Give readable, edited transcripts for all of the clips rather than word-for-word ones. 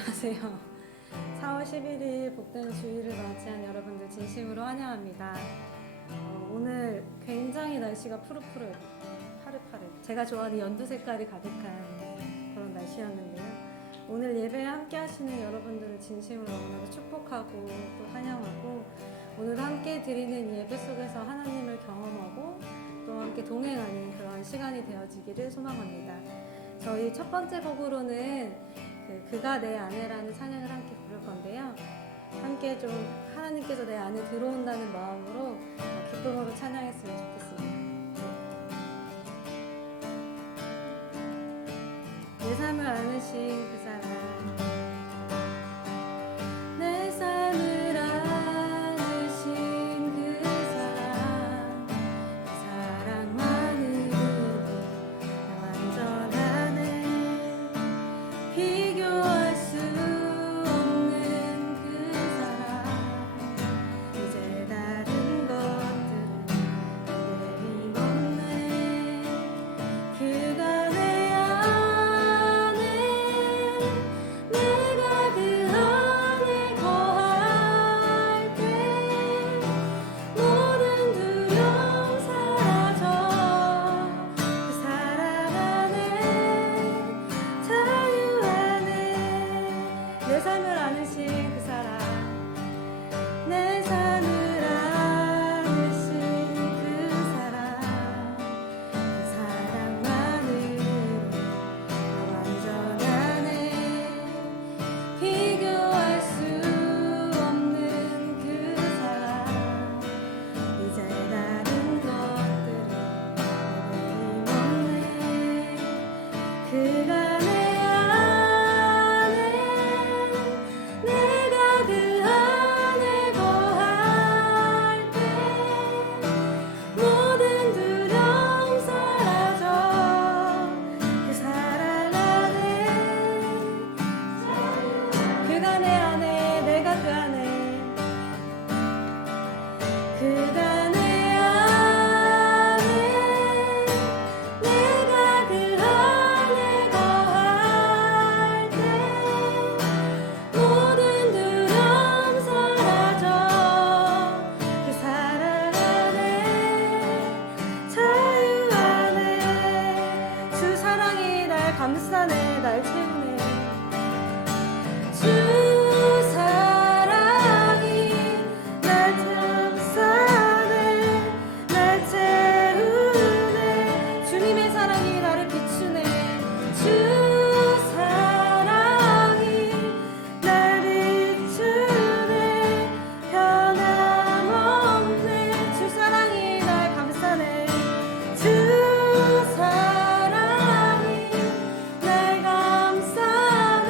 안녕하세요. 4월 11일 복된 주일을 맞이한 여러분들 진심으로 환영합니다. 오늘 굉장히 날씨가 푸릇푸릇, 파릇파릇. 제가 좋아하는 연두 색깔이 가득한 그런 날씨였는데요. 오늘 예배에 함께 하시는 여러분들을 진심으로 너무나도 축복하고 또 환영하고, 오늘 함께 드리는 예배 속에서 하나님을 경험하고 또 함께 동행하는 그런 시간이 되어지기를 소망합니다. 저희 첫 번째 곡으로는 그가 내 아내라는 찬양을 함께 부를 건데요. 함께 좀 하나님께서 내 안에 들어온다는 마음으로 기쁨으로 찬양했으면 좋겠습니다. 내 삶을 아느신 그 사랑, 내 삶을 아느신 그 사랑, 그 사랑만으로 완전하네. 비교할 수 없는 그 사랑, 이제 다른 것들은 내림없네. 그가 내 안에, 내가 그 안에 거할 때 모든 두려움 사라져. 그 사랑 안에 자유하네. 내 삶을 아느신 그 사랑, 내 삶을 아느신 그 사랑, 그 사랑만으로 완전하네. 비교할 수 없는 그 사랑, 이제 다른 것들은 내림없네. 그가 내 안에, 내가 그 안에 거할 때 모든 두려움 사라져. 그 사랑 안에 그가 내 안에, 내가 그 안에, 그가 내 안에, 내가 그 안에 거할 때 모든 두려움 사라져. 그 사랑 안에 자유하네. 주 사랑이 날 감싸네, 날 채우네. 주 사랑이 날 감싸네, 날 채우네. 주님의 사랑이 나를 비추네. 주 사랑이 날 비추네, 변함없네. 주 사랑이 날 감싸네. 주 사랑이 날 감싸네,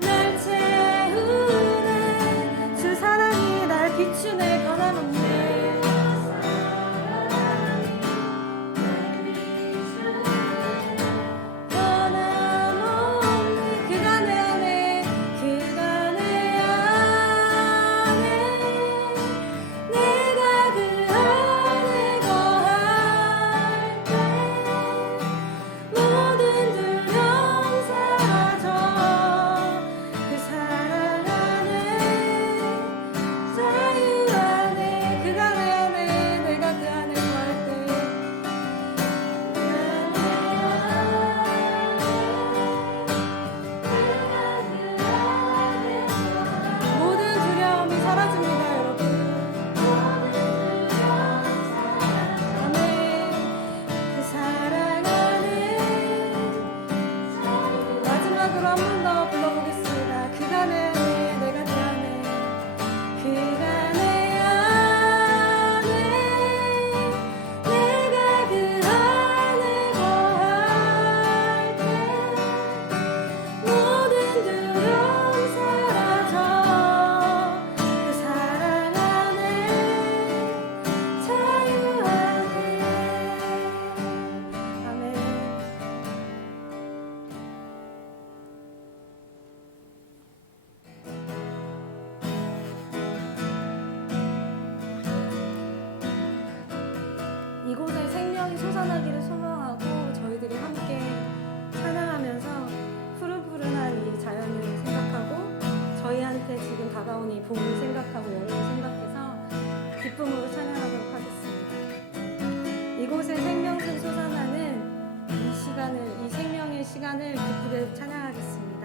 날 채우네. 주 사랑이 날 비추네, 변함없네. 변함없네. 그가 내 안에, 그가 내 안에, 내가 그 안에 거할 때 모든 두려움 사라져. 그 사랑 안에 자유하네. 그가 내 안에, 내가 그 안에 거할 때 모든 두려움이 사라집니다, 여러분. 아멘. 그 사랑 안에 마지막으로 한 번 더 불러보겠습니다. 그가 내 안에, 내가 그 안에, 그가 내 안에, 내가 그 안에 거할 때 모든 두려움 사라져. 그 사랑 안에 자유하네. 아멘. 이곳에 생명이 솟아나기를 소망하고 저희들이 함께 찬양하면서 푸른푸른한 이 자연을 생각합니다. 영원히 복을 생각하고 열을 생각해서 기쁨으로 찬양하도록 하겠습니다. 이곳에 생명샘 솟아나는 이 생명의 시간을 기쁘게 찬양하겠습니다.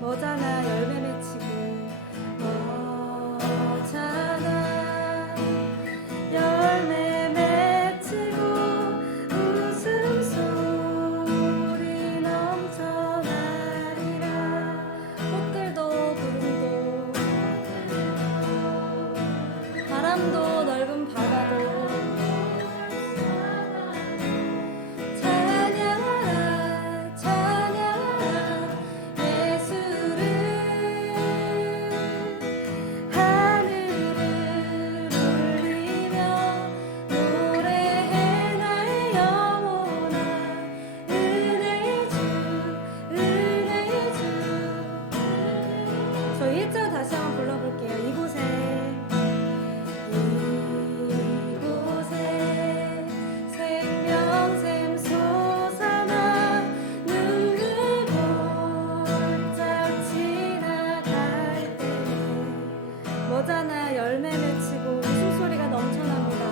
머자나 열매 맺히고 머자나 열매 맺히고 웃음소리 넘쳐나리라. 꽃들도 구름도 바람도 넓은 바다도 다시 한번 불러볼게요. 이곳에 생명샘 솟아나 눈을 골짝 지나갈 때 머자나 열매 맺히고 웃음소리가 넘쳐납니다.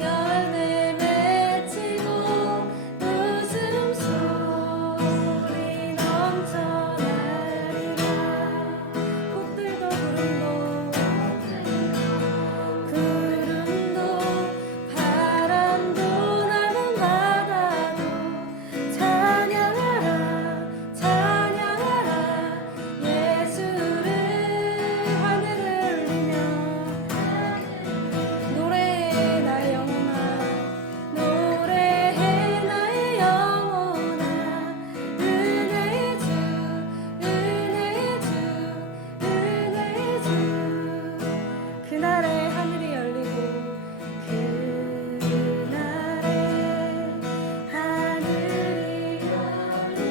열매 맺히고 웃음소리 넘쳐 그날에 하늘이 열리고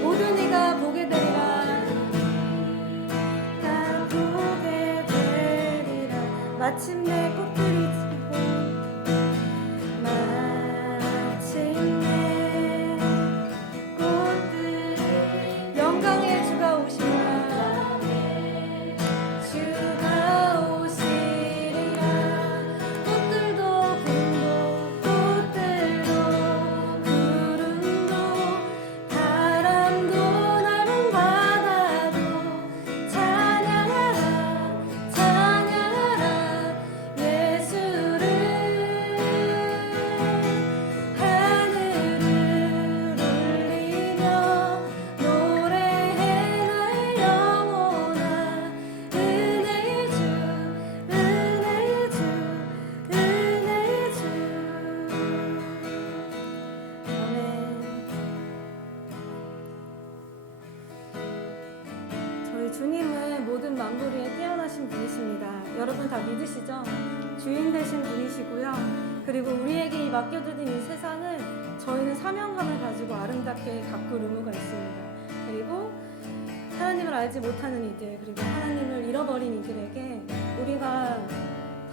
모든 이가 보게 되리라. 다 보게 되리라. 마침내 꽃들이 지고 마침내 꽃들이 영광의 주가 오시라. 주님은 모든 만물에 뛰어나신 분이십니다. 여러분 다 믿으시죠? 주인 되신 분이시고요. 그리고 우리에게 이 맡겨드린 이 세상을 저희는 사명감을 가지고 아름답게 가꿀 의무가 있습니다. 그리고 하나님을 알지 못하는 이들, 그리고 하나님을 잃어버린 이들에게 우리가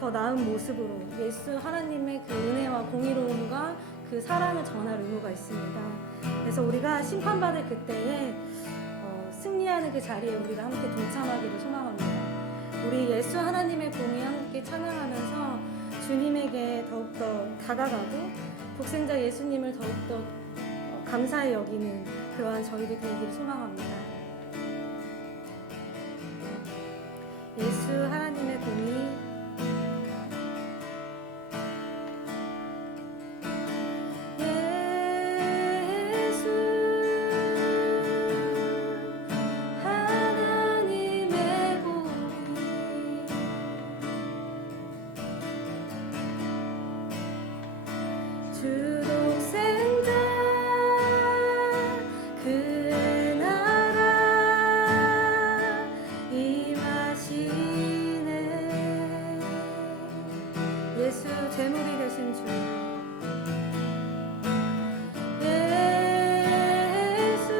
더 나은 모습으로 예수 하나님의 그 은혜와 공의로움과 그 사랑을 전할 의무가 있습니다. 그래서 우리가 심판받을 그때에 승리하는 그 자리에 우리가 함께 동참하기를 소망합니다. 우리 예수 하나님의 공의 함께 찬양하면서 주님에게 더욱더 다가가고 독생자 예수님을 더욱더 감사히 여기는 그러한 저희들이 되기를 소망합니다. 예수 하나님의 공의 주독생자 그의 나라 임하시네. 예수 제물이 되신 주 예수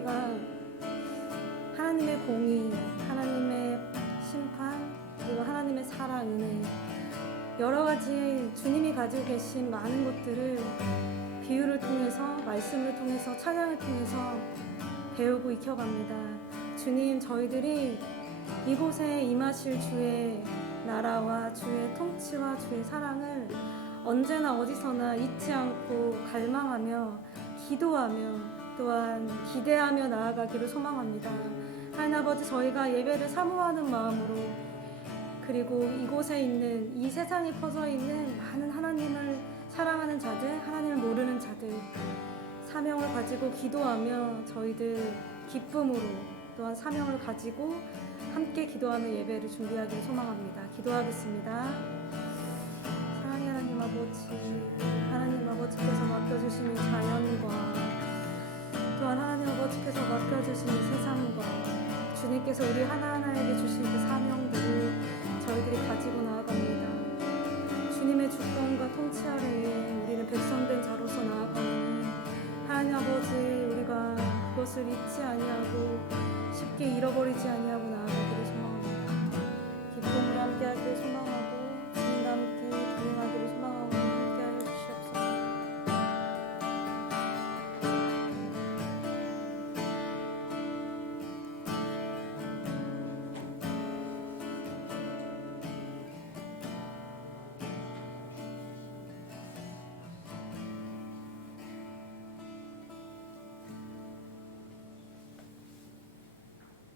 우리가 하나님의 공의, 하나님의 심판, 그리고 하나님의 사랑, 은혜, 여러 가지 주님이 가지고 계신 많은 것들을 비유를 통해서, 말씀을 통해서, 찬양을 통해서 배우고 익혀갑니다. 주님, 저희들이 이곳에 임하실 주의 나라와 주의 통치와 주의 사랑을 언제나 어디서나 잊지 않고 갈망하며 기도하며 또한 기대하며 나아가기를 소망합니다. 하나님 아버지, 저희가 예배를 사모하는 마음으로, 그리고 이곳에 있는, 이 세상에 퍼져 있는 많은 하나님을 사랑하는 자들, 하나님을 모르는 자들, 사명을 가지고 기도하며 저희들 기쁨으로 또한 사명을 가지고 함께 기도하는 예배를 준비하기를 소망합니다. 기도하겠습니다. 사랑의 하나님 아버지, 하나님 아버지께서 맡겨주신 이 자연과 또한 하나님 아버지께서 맡겨주신 이 세상과 주님께서 우리 하나하나에게 주신 그 사명들을 저희들이 가지고 나아갑니다. 주님의 주권과 통치 아래에 우리는 백성된 자로서 나아가는 하나님 아버지, 우리가 그것을 잊지 아니하고 쉽게 잃어버리지 아니하고 나아가기를 소망합니다. 기쁨으로 함께하기를 소망하고 주님과 함께 동행하기를 소망하고 함께하여 주시옵소서.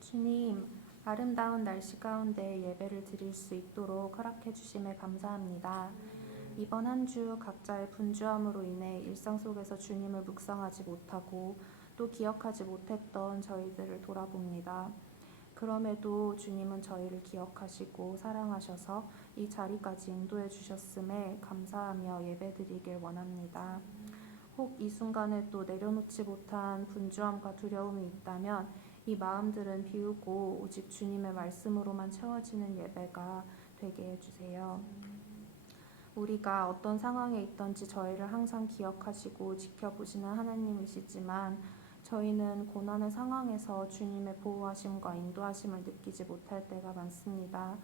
주님, 아름다운 날씨 가운데 예배를 드릴 수 있도록 허락해 주심에 감사합니다. 이번 한 주 각자의 분주함으로 인해 일상 속에서 주님을 묵상하지 못하고 또 기억하지 못했던 저희들을 돌아봅니다. 그럼에도 주님은 저희를 기억하시고 사랑하셔서 이 자리까지 인도해 주셨음에 감사하며 예배드리길 원합니다. 혹 이 순간에 또 내려놓지 못한 분주함과 두려움이 있다면 이 마음들은 비우고 오직 주님의 말씀으로만 채워지는 예배가 되게 해주세요. 우리가 어떤 상황에 있던지 저희를 항상 기억하시고 지켜보시는 하나님이시지만 저희는 고난의 상황에서 주님의 보호하심과 인도하심을 느끼지 못할 때가 많습니다.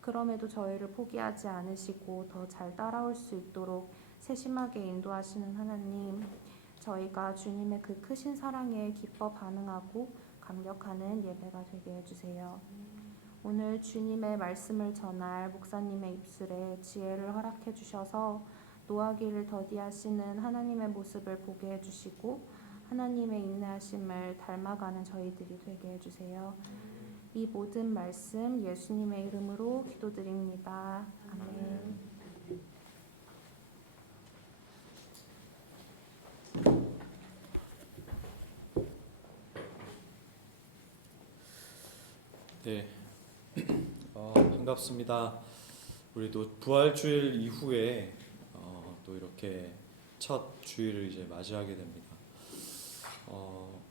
그럼에도 저희를 포기하지 않으시고 더 잘 따라올 수 있도록 세심하게 인도하시는 하나님, 저희가 주님의 그 크신 사랑에 기뻐 반응하고 감격하는 예배가 되게 해주세요. 오늘 주님의 말씀을 전할 목사님의 입술에 지혜를 허락해 주셔서 노하기를 더디하시는 하나님의 모습을 보게 해주시고 하나님의 인내하심을 닮아가는 저희들이 되게 해주세요. 이 모든 말씀 예수님의 이름으로 기도드립니다. 아멘. 네, 반갑습니다. 우리도 부활주일 이후에 또 이렇게 첫 주일을 이제 맞이하게 됩니다.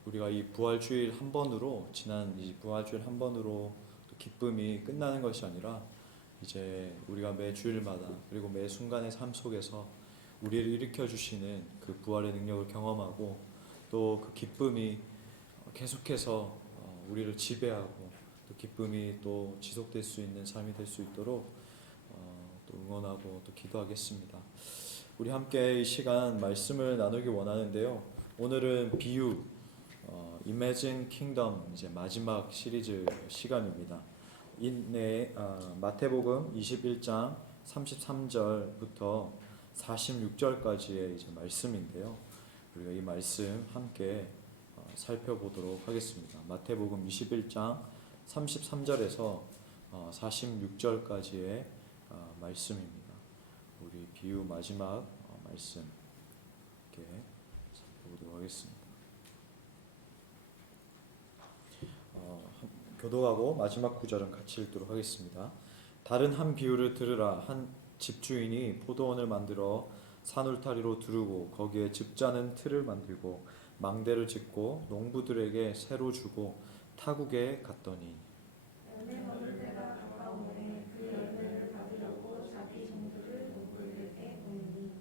우리가 이 부활주일 한 번으로, 지난 이 부활주일 한 번으로 또 기쁨이 끝나는 것이 아니라 이제 우리가 매 주일마다 그리고 매 순간의 삶 속에서 우리를 일으켜 주시는 그 부활의 능력을 경험하고 또 그 기쁨이 계속해서 우리를 지배하고 또 기쁨이 또 지속될 수 있는 삶이 될 수 있도록 또 응원하고 또 기도하겠습니다. 우리 함께 이 시간 말씀을 나누기 원하는데요. 오늘은 비유, Imagine Kingdom 이제 마지막 시리즈 시간입니다. 이내 마태복음 21장 33절부터 46절까지의 이제 말씀인데요. 우리가 이 말씀 함께 살펴보도록 하겠습니다. 마태복음 21장 33절에서 46절까지의 말씀입니다. 우리 비유 마지막 말씀 이렇게 살펴보도록 하겠습니다. 교독하고 마지막 구절은 같이 읽도록 하겠습니다. 다른 한 비유를 들으라. 한 집주인이 포도원을 만들어 산울타리로 두르고 거기에 즙자는 틀을 만들고 망대를 짓고 농부들에게 새로 주고 타국에 갔더니 열매 먹을 때가 가까우매 그 열매를 받으려고 자기 종들을 농부들에게 보내니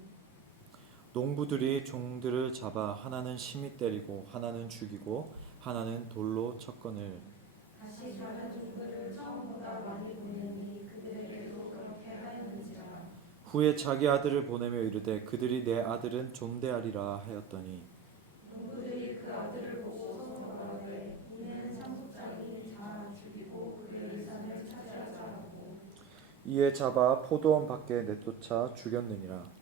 농부들이 종들을 잡아 하나는 심히 때리고 하나는 죽이고 하나는 돌로 쳤거늘. 다시 다른 종들을 처음보다 많이 보내니 그들에게도 그렇게 하였는지라. 후에 자기 아들을 보내며 이르되 그들이 내 아들은 존대하리라 하였더니 농부들이 그 아들을 보고 소송하되 이는 상속자니 자 죽이고 그의 유산을 차지하자 하고. 이에 잡아 포도원 밖에 내쫓아 죽였느니라.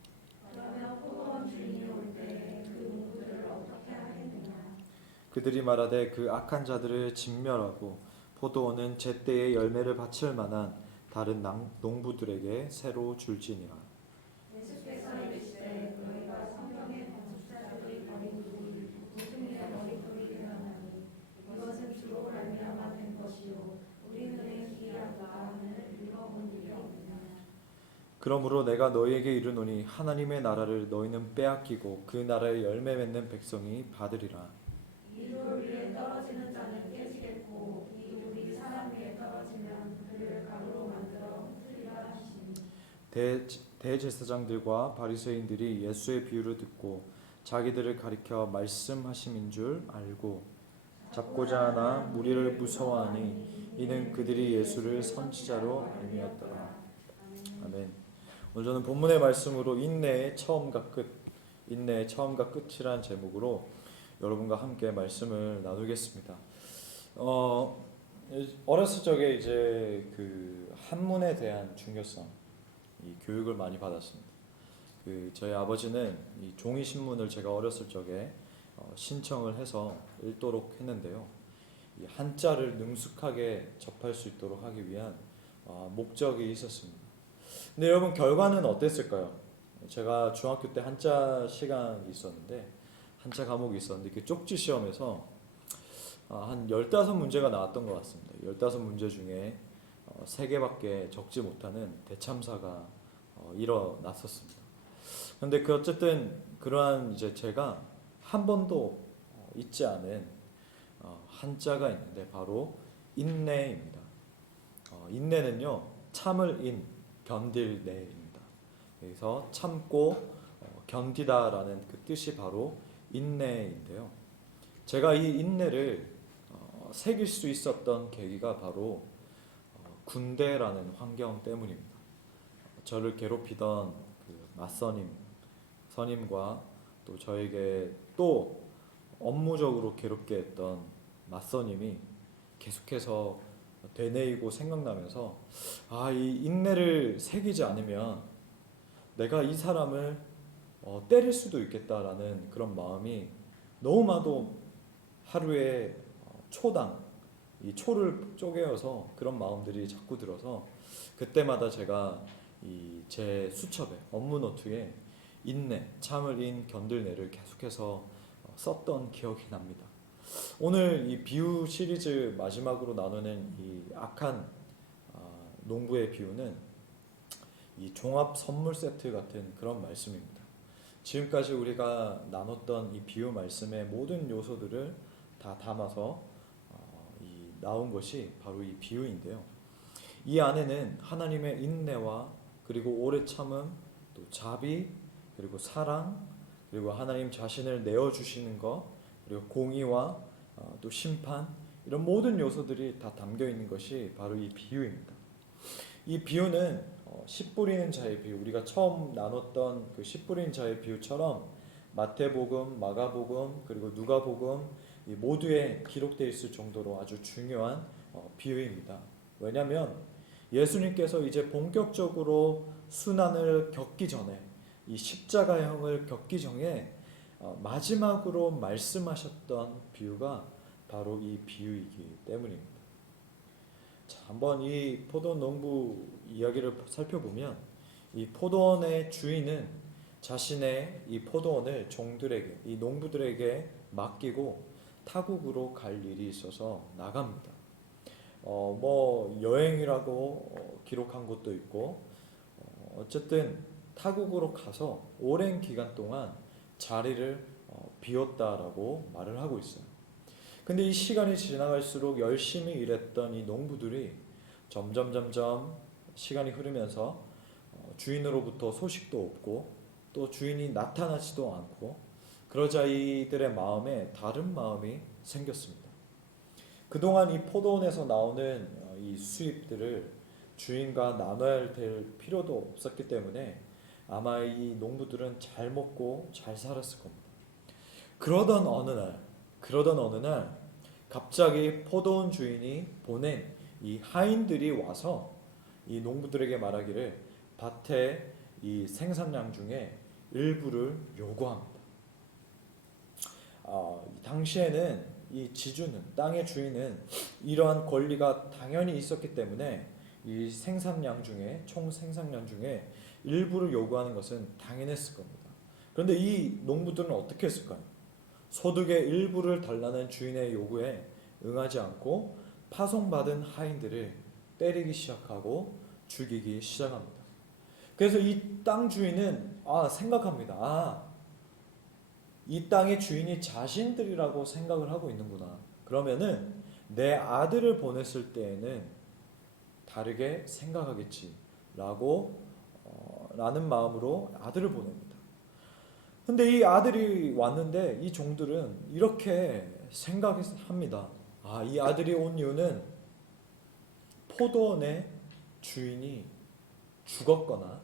그러면 포도원 주인이 올 때에 그 농부들을 어떻게 하겠느냐. 그들이 말하되 그 악한 자들을 진멸하고 포도원은 제때에 열매를 바칠 만한 다른 농부들에게 새로 줄지니라. 예수께서 이르시되 너희가 성경의 건축자들이 버린 돌이 무중에 머릿돌이 되었나니 이것은 주로 말미암아 된 것이요 우리는 기이하다 함을 읽어본 일이 없느냐. 그러므로 내가 너희에게 이르노니 하나님의 나라를 너희는 빼앗기고 그 나라의 열매 맺는 백성이 받으리라. 이 돌 위에 떨어지는 자는 깨지겠고 이 돌이 사람 위에 떨어지면 그를 가루로 만들어 흩으리라 하시니. 대제사장들과 바리새인들이 예수의 비유를 듣고 자기들을 가리켜 말씀하심인 줄 알고 잡고자 하나 무리를 무서워하니 이는 그들이 예수를 선지자로 알미었더라. 아멘. 오늘 저는 본문의 말씀으로 인내의 처음과 끝이란 제목으로 여러분과 함께 말씀을 나누겠습니다. 어렸을 적에 이제 그 한문에 대한 중요성, 이 교육을 많이 받았습니다. 저희 아버지는 이 종이 신문을 제가 어렸을 적에 신청을 해서 읽도록 했는데요. 이 한자를 능숙하게 접할 수 있도록 하기 위한 목적이 있었습니다. 근데 여러분 결과는 어땠을까요? 제가 중학교 때 한자 시간이 있었는데 한자 과목이 있었는데 그 쪽지 시험에서 한 15문제가 나왔던 것 같습니다. 15문제 중에 3개밖에 적지 못하는 대참사가 일어났었습니다. 그런데 그 어쨌든 그러한 이제 제가 한 번도 잊지 않은 한자가 있는데 바로 인내입니다. 인내는요 참을 인 견딜 내입니다. 그래서 참고 견디다라는 그 뜻이 바로 인내인데요. 제가 이 인내를 새길 수 있었던 계기가 바로 군대라는 환경 때문입니다. 저를 괴롭히던 그 선임과 또 저에게 또 업무적으로 괴롭게 했던 맞선임이 계속해서 되뇌이고 생각나면서 이 인내를 새기지 않으면 내가 이 사람을 때릴 수도 있겠다라는 그런 마음이 너무나도 하루에 초당 이 초를 쪼개어서 그런 마음들이 자꾸 들어서 그때마다 제가 제 수첩에 업무 노트에 인내, 참을 인, 견딜 내를 계속해서 썼던 기억이 납니다. 오늘 이 비유 시리즈 마지막으로 나누는 이 악한 농부의 비유는 이 종합 선물 세트 같은 그런 말씀입니다. 지금까지 우리가 나눴던 이 비유 말씀의 모든 요소들을 다 담아서 나온 것이 바로 이 비유인데요. 이 안에는 하나님의 인내와 그리고 오래 참음, 또 자비, 그리고 사랑, 그리고 하나님 자신을 내어주시는 것, 그리고 공의와 또 심판, 이런 모든 요소들이 다 담겨 있는 것이 바로 이 비유입니다. 이 비유는 씨 뿌리는 자의 비유, 우리가 처음 나눴던 그 씨 뿌리는 자의 비유처럼 마태복음, 마가복음, 그리고 누가복음 이 모두에 기록되어 있을 정도로 아주 중요한 비유입니다. 왜냐하면 예수님께서 이제 본격적으로 순환을 겪기 전에 이 십자가형을 겪기 전에 마지막으로 말씀하셨던 비유가 바로 이 비유이기 때문입니다. 자, 한번 이 포도원 농부 이야기를 살펴보면 이 포도원의 주인은 자신의 이 포도원을 종들에게, 이 농부들에게 맡기고 타국으로 갈 일이 있어서 나갑니다. 여행이라고 기록한 것도 있고 어쨌든 타국으로 가서 오랜 기간 동안 자리를 비웠다라고 말을 하고 있어요. 근데 이 시간이 지나갈수록 열심히 일했던 이 농부들이 점점 시간이 흐르면서 주인으로부터 소식도 없고 또 주인이 나타나지도 않고 그러자 이들의 마음에 다른 마음이 생겼습니다. 그동안 이 포도원에서 나오는 이 수입들을 주인과 나눠야 될 필요도 없었기 때문에 아마 이 농부들은 잘 먹고 잘 살았을 겁니다. 그러던 어느 날 갑자기 포도원 주인이 보낸 이 하인들이 와서 이 농부들에게 말하기를 밭에 이 생산량 중에 일부를 요구합니다. 당시에는 이 지주는, 땅의 주인은 이러한 권리가 당연히 있었기 때문에 이 생산량 중에, 총 생산량 중에 일부를 요구하는 것은 당연했을 겁니다. 그런데 이 농부들은 어떻게 했을까요? 소득의 일부를 달라는 주인의 요구에 응하지 않고 파송받은 하인들을 때리기 시작하고 죽이기 시작합니다. 그래서 이 땅 주인은 생각합니다. 이 땅의 주인이 자신들이라고 생각을 하고 있는구나. 그러면은 내 아들을 보냈을 때에는 다르게 생각하겠지라고 라는 마음으로 아들을 보냅니다. 근데 이 아들이 왔는데 이 종들은 이렇게 생각합니다. 이 아들이 온 이유는 포도원의 주인이 죽었거나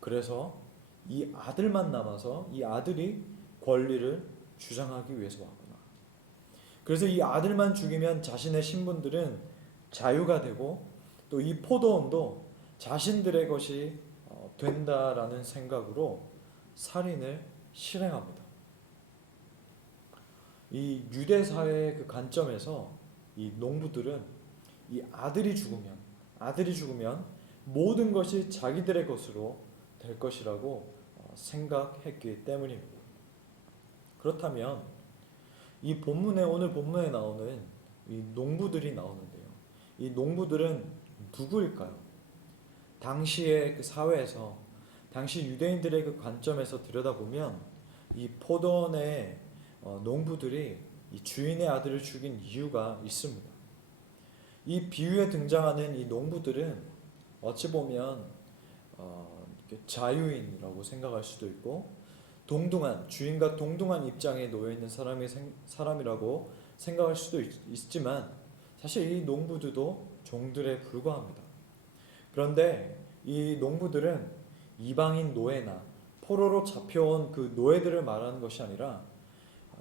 그래서 이 아들만 남아서 이 아들이 권리를 주장하기 위해서 왔구나. 그래서 이 아들만 죽이면 자신의 신분들은 자유가 되고 또 이 포도원도 자신들의 것이 된다라는 생각으로 살인을 실행합니다. 이 유대 사회의 그 관점에서 이 농부들은 이 아들이 죽으면 모든 것이 자기들의 것으로 될 것이라고 생각했기 때문입니다. 그렇다면 이 오늘 본문에 나오는 이 농부들이 나오는데요. 이 농부들은 누구일까요? 당시의 그 사회에서 당시 유대인들의 그 관점에서 들여다보면 이 포도원의 농부들이 이 주인의 아들을 죽인 이유가 있습니다. 이 비유에 등장하는 이 농부들은 어찌 보면 자유인이라고 생각할 수도 있고 주인과 동등한 입장에 놓여 있는 사람이라고 생각할 수도 있지만 사실 이 농부들도 종들에 불과합니다. 그런데 이 농부들은 이방인 노예나 포로로 잡혀온 그 노예들을 말하는 것이 아니라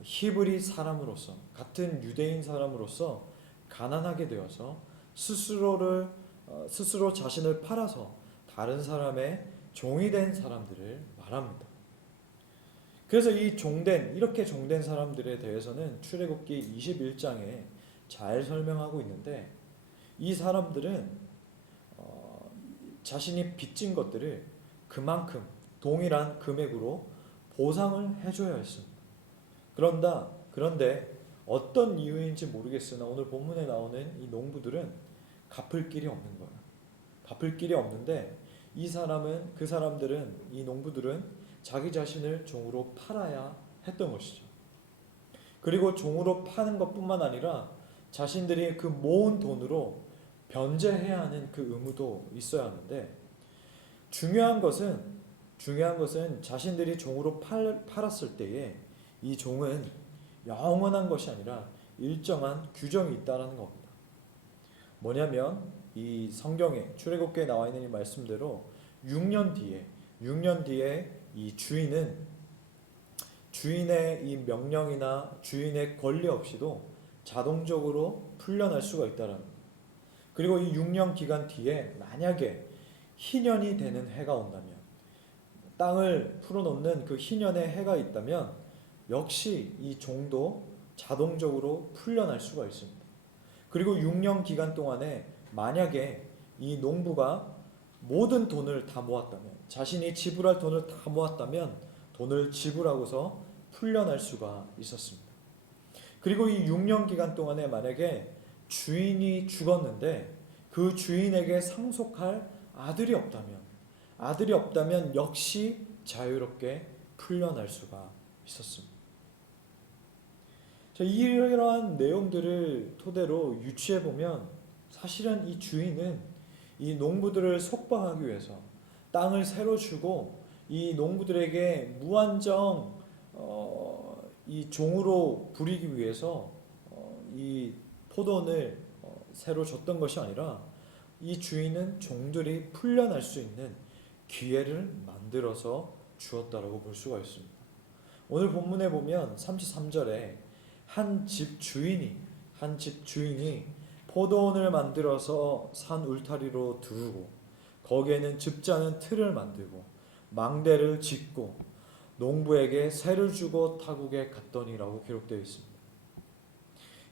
히브리 사람으로서 같은 유대인 사람으로서 가난하게 되어서 스스로 자신을 팔아서 다른 사람의 종이 된 사람들을 말합니다. 그래서 이렇게 종된 사람들에 대해서는 출애굽기 21장에 잘 설명하고 있는데 이 사람들은 자신이 빚진 것들을 그만큼 동일한 금액으로 보상을 해줘야 했습니다. 그런데 어떤 이유인지 모르겠으나 오늘 본문에 나오는 이 농부들은 갚을 길이 없는 거예요. 갚을 길이 없는데 이 농부들은 자기 자신을 종으로 팔아야 했던 것이죠. 그리고 종으로 파는 것뿐만 아니라 자신들이 그 모은 돈으로 변제해야 하는 그 의무도 있어야 하는데 중요한 것은 자신들이 종으로 팔았을 때에 이 종은 영원한 것이 아니라 일정한 규정이 있다라는 겁니다. 뭐냐면 이 성경에 출애굽기에 나와 있는 이 말씀대로 6년 뒤에 이 주인의 이 명령이나 주인의 권리 없이도 자동적으로 풀려날 수가 있다라는 거예요. 그리고 이 6년 기간 뒤에 만약에 희년이 되는 해가 온다면 땅을 풀어놓는 그 희년의 해가 있다면 역시 이 종도 자동적으로 풀려날 수가 있습니다. 그리고 6년 기간 동안에 만약에 이 농부가 모든 돈을 다 모았다면 자신이 지불할 돈을 다 모았다면 돈을 지불하고서 풀려날 수가 있었습니다. 그리고 이 6년 기간 동안에 만약에 주인이 죽었는데 그 주인에게 상속할 아들이 없다면 역시 자유롭게 풀려날 수가 있었습니다. 이러한 내용들을 토대로 유추해보면 사실은 이 주인은 이 농부들을 속박하기 위해서 땅을 새로 주고 이 농부들에게 무한정 이 종으로 부리기 위해서 이 포도원을 새로 줬던 것이 아니라 이 주인은 종들이 풀려날 수 있는 기회를 만들어서 주었다라고 볼 수가 있습니다. 오늘 본문에 보면 33절에 한 집 주인이 포도원을 만들어서 산 울타리로 두르고 거기에는 즙지 않은 틀을 만들고 망대를 짓고 농부에게 세를 주고 타국에 갔더니라고 기록되어 있습니다.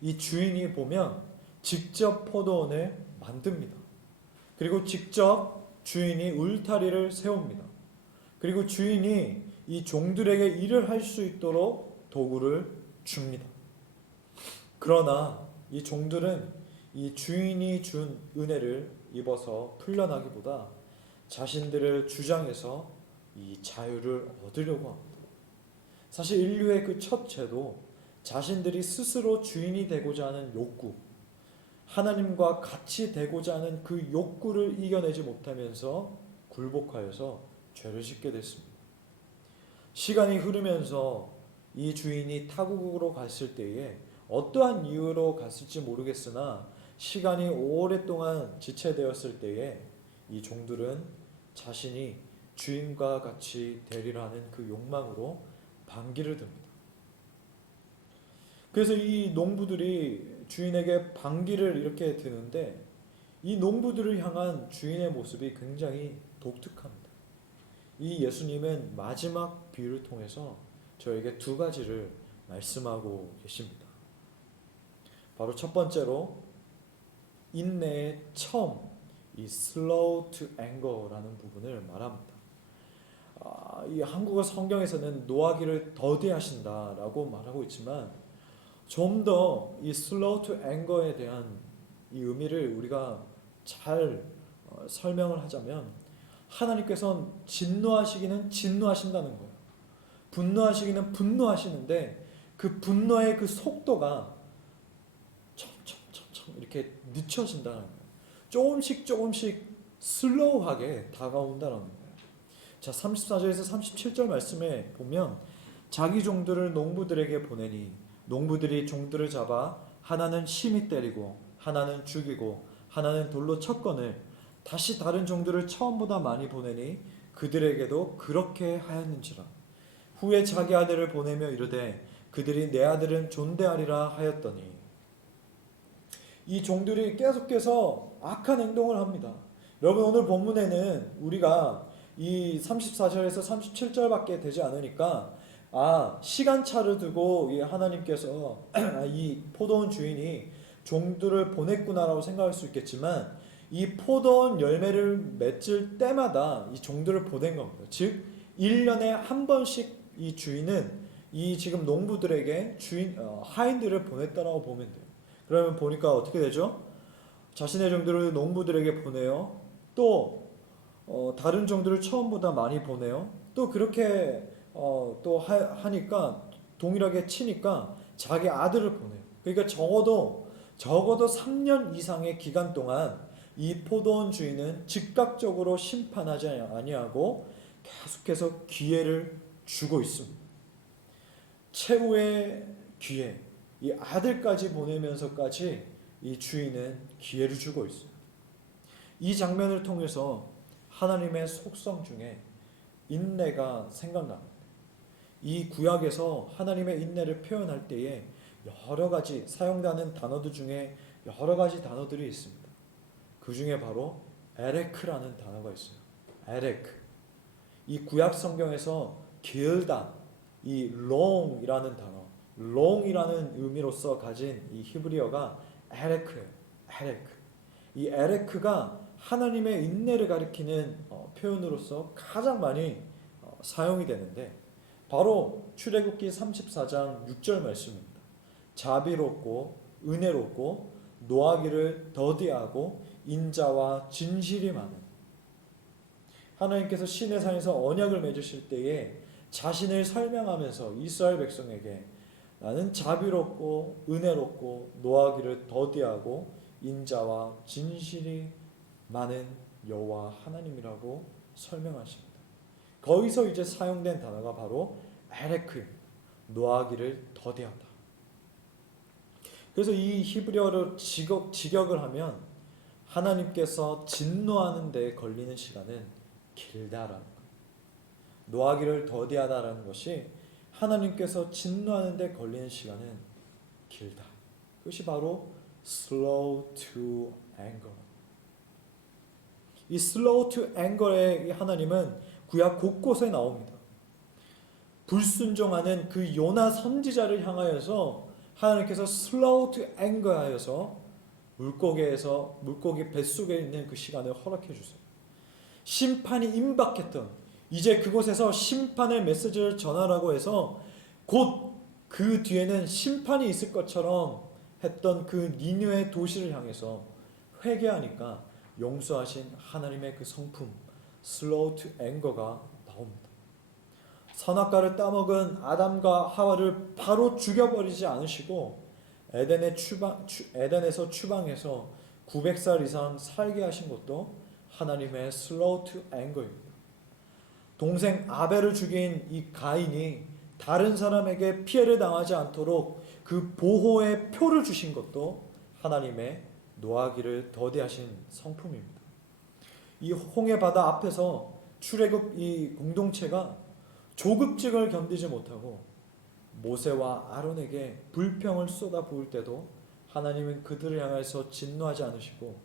이 주인이 보면 직접 포도원을 만듭니다. 그리고 직접 주인이 울타리를 세웁니다. 그리고 주인이 이 종들에게 일을 할 수 있도록 도구를 줍니다. 그러나 이 종들은 이 주인이 준 은혜를 입어서 풀려나기보다 자신들을 주장해서 이 자유를 얻으려고 합니다. 사실 인류의 그 첫 죄도 자신들이 스스로 주인이 되고자 하는 욕구, 하나님과 같이 되고자 하는 그 욕구를 이겨내지 못하면서 굴복하여서 죄를 짓게 됐습니다. 시간이 흐르면서 이 주인이 타국으로 갔을 때에 어떠한 이유로 갔을지 모르겠으나 시간이 오랫동안 지체되었을 때에 이 종들은 자신이 주인과 같이 되리라 하는 그 욕망으로 반기를 듭니다. 그래서 이 농부들이 주인에게 반기를 이렇게 드는데 이 농부들을 향한 주인의 모습이 굉장히 독특합니다. 이 예수님은 마지막 비유를 통해서 저에게 두 가지를 말씀하고 계십니다. 바로 첫 번째로 인내의 처음, 이 slow to anger라는 부분을 말합니다. 이 한국어 성경에서는 노하기를 더디하신다라고 말하고 있지만 좀 더 이 slow to anger에 대한 이 의미를 우리가 잘 설명을 하자면 하나님께서는 진노하시기는 진노하신다는 거예요. 분노하시기는 분노하시는데 그 분노의 그 속도가 첨첨첨첨 이렇게 늦춰진다는 거예요. 조금씩 슬로우하게 다가온다는 거예요. 자, 34절에서 37절 말씀에 보면 자기 종들을 농부들에게 보내니 농부들이 종들을 잡아 하나는 심히 때리고 하나는 죽이고 하나는 돌로 쳤거늘 다시 다른 종들을 처음보다 많이 보내니 그들에게도 그렇게 하였는지라. 후에 자기 아들을 보내며 이르되 그들이 내 아들은 존대하리라 하였더니 이 종들이 계속해서 악한 행동을 합니다. 여러분 오늘 본문에는 우리가 이 34절에서 37절밖에 되지 않으니까 시간차를 두고 이 하나님께서 이 포도원 주인이 종들을 보냈구나라고 생각할 수 있겠지만 이 포도원 열매를 맺을 때마다 이 종들을 보낸 겁니다. 즉 1년에 한 번씩 이 주인은 이 지금 농부들에게 하인들을 보냈다라고 보면 돼요. 그러면 보니까 어떻게 되죠? 자신의 종들을 농부들에게 보내요. 또 다른 종들을 처음보다 많이 보내요. 또 그렇게 또 하니까 동일하게 치니까 자기 아들을 보내요. 그러니까 적어도 3년 이상의 기간 동안 이 포도원 주인은 즉각적으로 심판하지 아니하고 계속해서 기회를 주고 있습니다. 최후의 기회, 이 아들까지 보내면서까지 이 주인은 기회를 주고 있어요. 이 장면을 통해서 하나님의 속성 중에 인내가 생각납니다. 이 구약에서 하나님의 인내를 표현할 때에 여러 가지 사용되는 단어들 중에 여러 가지 단어들이 있습니다. 그 중에 바로 에레크라는 단어가 있어요. 에레크. 이 구약 성경에서 길다, 이 long이라는 단어, long이라는 의미로서 가진 이 히브리어가 에레크예요. 에레크. 이 에레크가 하나님의 인내를 가리키는 표현으로서 가장 많이 사용이 되는데 바로 출애굽기 34장 6절 말씀입니다. 자비롭고 은혜롭고 노하기를 더디하고 인자와 진실이 많은 하나님께서 시내산에서 언약을 맺으실 때에 자신을 설명하면서 이스라엘 백성에게 나는 자비롭고 은혜롭고 노하기를 더디하고 인자와 진실이 많은 여호와 하나님이라고 설명하십니다. 거기서 이제 사용된 단어가 바로 에레크입니다. 노하기를 더디하다. 그래서 이 히브리어로 직역을 하면 하나님께서 진노하는 데 걸리는 시간은 길다라는 거예요. 노하기를 더디하다라는 것이 하나님께서 진노하는 데 걸리는 시간은 길다. 그것이 바로 slow to anger. 이 slow to anger의 하나님은 구약 곳곳에 나옵니다. 불순종하는 그 요나 선지자를 향하여서 하나님께서 slow to anger 하여서 물고기 뱃속에 있는 그 시간을 허락해 주세요. 심판이 임박했던 이제 그곳에서 심판의 메시지를 전하라고 해서 곧 그 뒤에는 심판이 있을 것처럼 했던 그 니느웨 도시를 향해서 회개하니까 용서하신 하나님의 그 성품 slow to anger가 나옵니다. 선악과를 따먹은 아담과 하와를 바로 죽여버리지 않으시고 에덴에서 추방해서 900살 이상 살게 하신 것도 하나님의 slow to anger입니다. 동생 아벨을 죽인 이 가인이 다른 사람에게 피해를 당하지 않도록 그 보호의 표를 주신 것도 하나님의 노하기를 더디하신 성품입니다. 이 홍해 바다 앞에서 출애굽 이 공동체가 조급증을 견디지 못하고 모세와 아론에게 불평을 쏟아부을 때도 하나님은 그들을 향해서 진노하지 않으시고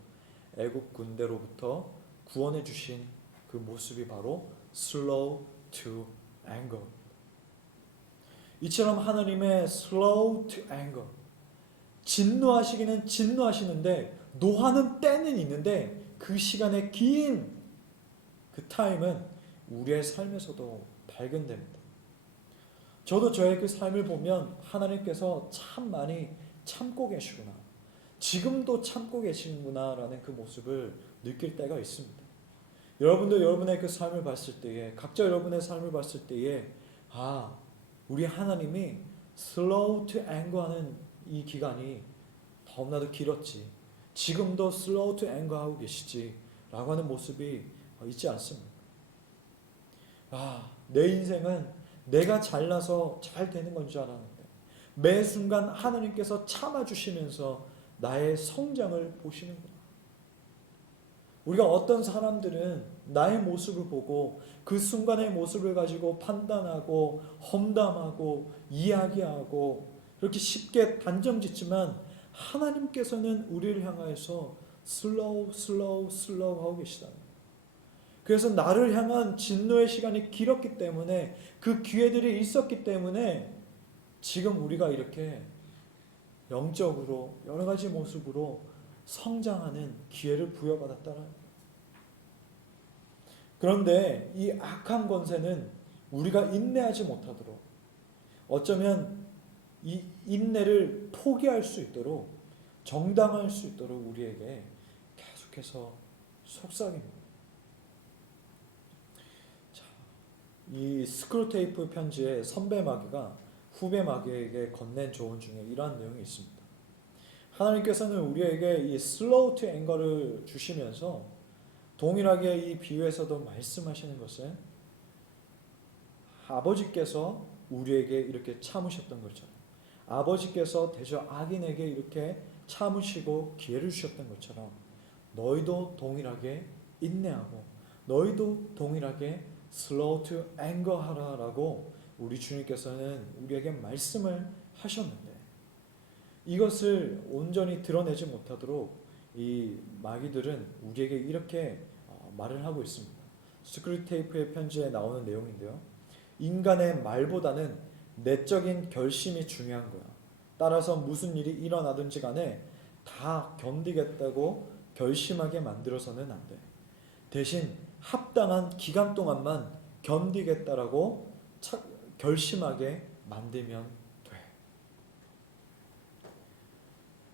애굽 군대로부터 구원해 주신 그 모습이 바로 slow to anger. 이처럼 하나님의 slow to anger, 진노하시기는 진노하시는데 노하는 때는 있는데 그 시간의 긴 그 타임은 우리의 삶에서도 발견됩니다. 저도 저의 그 삶을 보면 하나님께서 참 많이 참고 계시구나, 지금도 참고 계시는구나라는 그 모습을 느낄 때가 있습니다. 여러분도 여러분의 그 삶을 봤을 때에, 각자 여러분의 삶을 봤을 때에 우리 하나님이 slow to anger 하는 이 기간이 너무나도 길었지, 지금도 slow to anger 하고 계시지 라고 하는 모습이 있지 않습니까? 내 인생은 내가 잘나서 잘 되는 건 줄 알았는데 매 순간 하나님께서 참아주시면서 나의 성장을 보시는구나. 우리가 어떤 사람들은 나의 모습을 보고 그 순간의 모습을 가지고 판단하고 험담하고 이야기하고 그렇게 쉽게 단정 짓지만 하나님께서는 우리를 향하여서 슬로우 하고 계시다는 거예요. 그래서 나를 향한 진노의 시간이 길었기 때문에, 그 기회들이 있었기 때문에 지금 우리가 이렇게 영적으로 여러 가지 모습으로 성장하는 기회를 부여받았다는 거예요. 그런데 이 악한 권세는 우리가 인내하지 못하도록, 어쩌면 이 인내를 포기할 수 있도록, 정당할 수 있도록 우리에게 계속해서 속삭입니다. 이 스크루테이프 편지의 선배 마귀가 후배 마귀에게 건넨 조언 중에 이러한 내용이 있습니다. 하나님께서는 우리에게 이 슬로우 투 앵거를 주시면서 동일하게 이 비유에서도 말씀하시는 것은 아버지께서 우리에게 이렇게 참으셨던 것처럼, 아버지께서 대저 악인에게 이렇게 참으시고 기회를 주셨던 것처럼 너희도 동일하게 인내하고 너희도 동일하게 slow to anger 하라라고 우리 주님께서는 우리에게 말씀을 하셨는데, 이것을 온전히 드러내지 못하도록 이 마귀들은 우리에게 이렇게 말을 하고 있습니다. 스크루테이프의 편지에 나오는 내용인데요. 인간의 말보다는 내적인 결심이 중요한 거야. 따라서 무슨 일이 일어나든지 간에 다 견디겠다고 결심하게 만들어서는 안 돼. 대신 합당한 기간 동안만 견디겠다라고 결심하게 만들면 돼.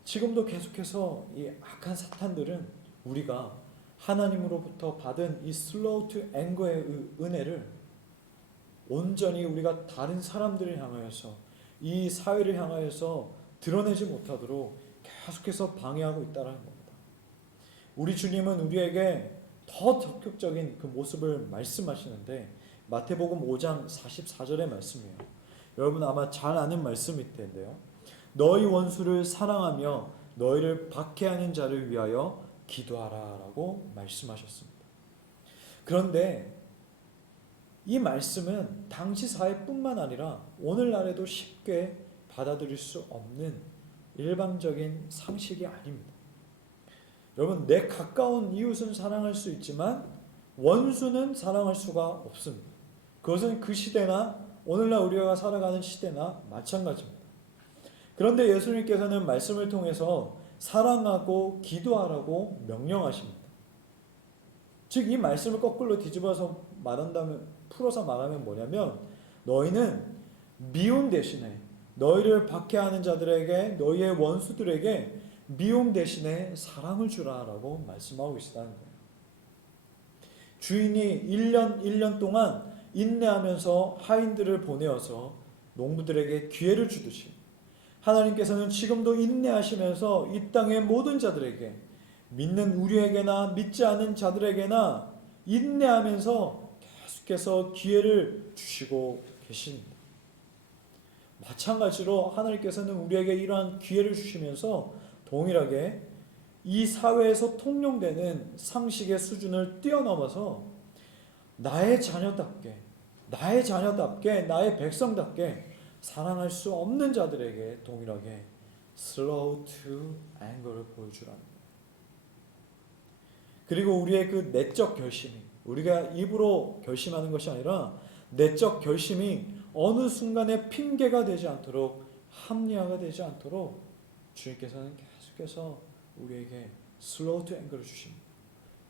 지금도 계속해서 이 악한 사탄들은 우리가 하나님으로부터 받은 이 slow to anger의 은혜를 온전히 우리가 다른 사람들을 향하여서, 이 사회를 향하여서 드러내지 못하도록 계속해서 방해하고 있다는 겁니다. 우리 주님은 우리에게 더 적극적인 그 모습을 말씀하시는데, 마태복음 5장 44절의 말씀이에요. 여러분 아마 잘 아는 말씀일 텐데요. 너희 원수를 사랑하며 너희를 박해하는 자를 위하여 기도하라라고 말씀하셨습니다. 그런데 이 말씀은 당시 사회뿐만 아니라 오늘날에도 쉽게 받아들일 수 없는 일반적인 상식이 아닙니다. 여러분, 내 가까운 이웃은 사랑할 수 있지만 원수는 사랑할 수가 없습니다. 그것은 그 시대나 오늘날 우리가 살아가는 시대나 마찬가지입니다. 그런데 예수님께서는 말씀을 통해서 사랑하고 기도하라고 명령하십니다. 즉 이 말씀을 거꾸로 뒤집어서 말한다면, 풀어서 말하면 뭐냐면, 너희는 미움 대신에 너희를 박해하는 자들에게, 너희의 원수들에게 미움 대신에 사랑을 주라라고 말씀하고 계시다는 거예요. 주인이 1년 동안 인내하면서 하인들을 보내어서 농부들에게 기회를 주듯이 하나님께서는 지금도 인내하시면서 이 땅의 모든 자들에게, 믿는 우리에게나 믿지 않은 자들에게나 인내하면서 계속해서 기회를 주시고 계십니다. 마찬가지로 하나님께서는 우리에게 이러한 기회를 주시면서 동일하게 이 사회에서 통용되는 상식의 수준을 뛰어넘어서 나의 자녀답게, 나의 백성답게 사랑할 수 없는 자들에게 동일하게 slow to anger를 보여주라는 거예요. 그리고 우리의 그 내적 결심이, 우리가 입으로 결심하는 것이 아니라 내적 결심이 어느 순간에 핑계가 되지 않도록, 합리화가 되지 않도록 주님께서는 계속해서 우리에게 slow to anger를 주십니다.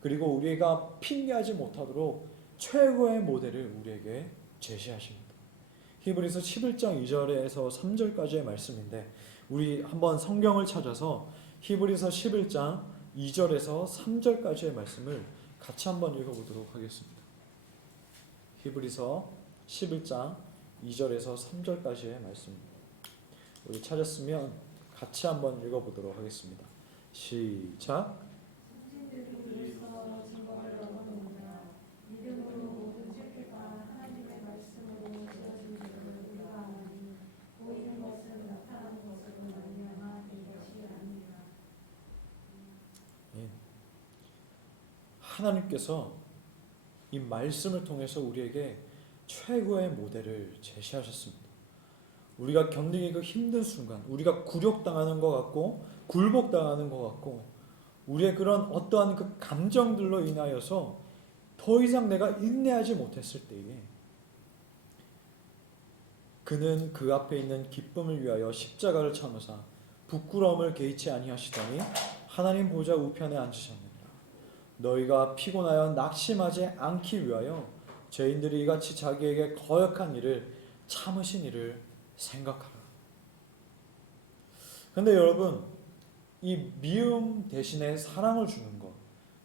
그리고 우리가 핑계하지 못하도록 최고의 모델을 우리에게 제시하십니다. 히브리서 11장 2절에서 3절까지의 말씀인데, 우리 한번 성경을 찾아서 히브리서 11장 2절에서 3절까지의 말씀을 같이 한번 읽어보도록 하겠습니다. 히브리서 11장 2절에서 3절까지의 말씀입니다. 우리 찾았으면 같이 한번 읽어보도록 하겠습니다. 시작. 하나님께서 이 말씀을 통해서 우리에게 최고의 모델을 제시하셨습니다. 우리가 견디기 그 힘든 순간, 우리가 굴욕당하는 것 같고 굴복당하는 것 같고 우리의 그런 어떠한 그 감정들로 인하여서 더 이상 내가 인내하지 못했을 때에 그는 그 앞에 있는 기쁨을 위하여 십자가를 참으사 부끄러움을 개의치 아니하시더니 하나님 보좌 우편에 앉으셨느니라. 너희가 피곤하여 낙심하지 않기 위하여 죄인들이 이같이 자기에게 거역한 일을 참으신 일을 생각하라. 그런데 여러분, 이 미움 대신에 사랑을 주는 것,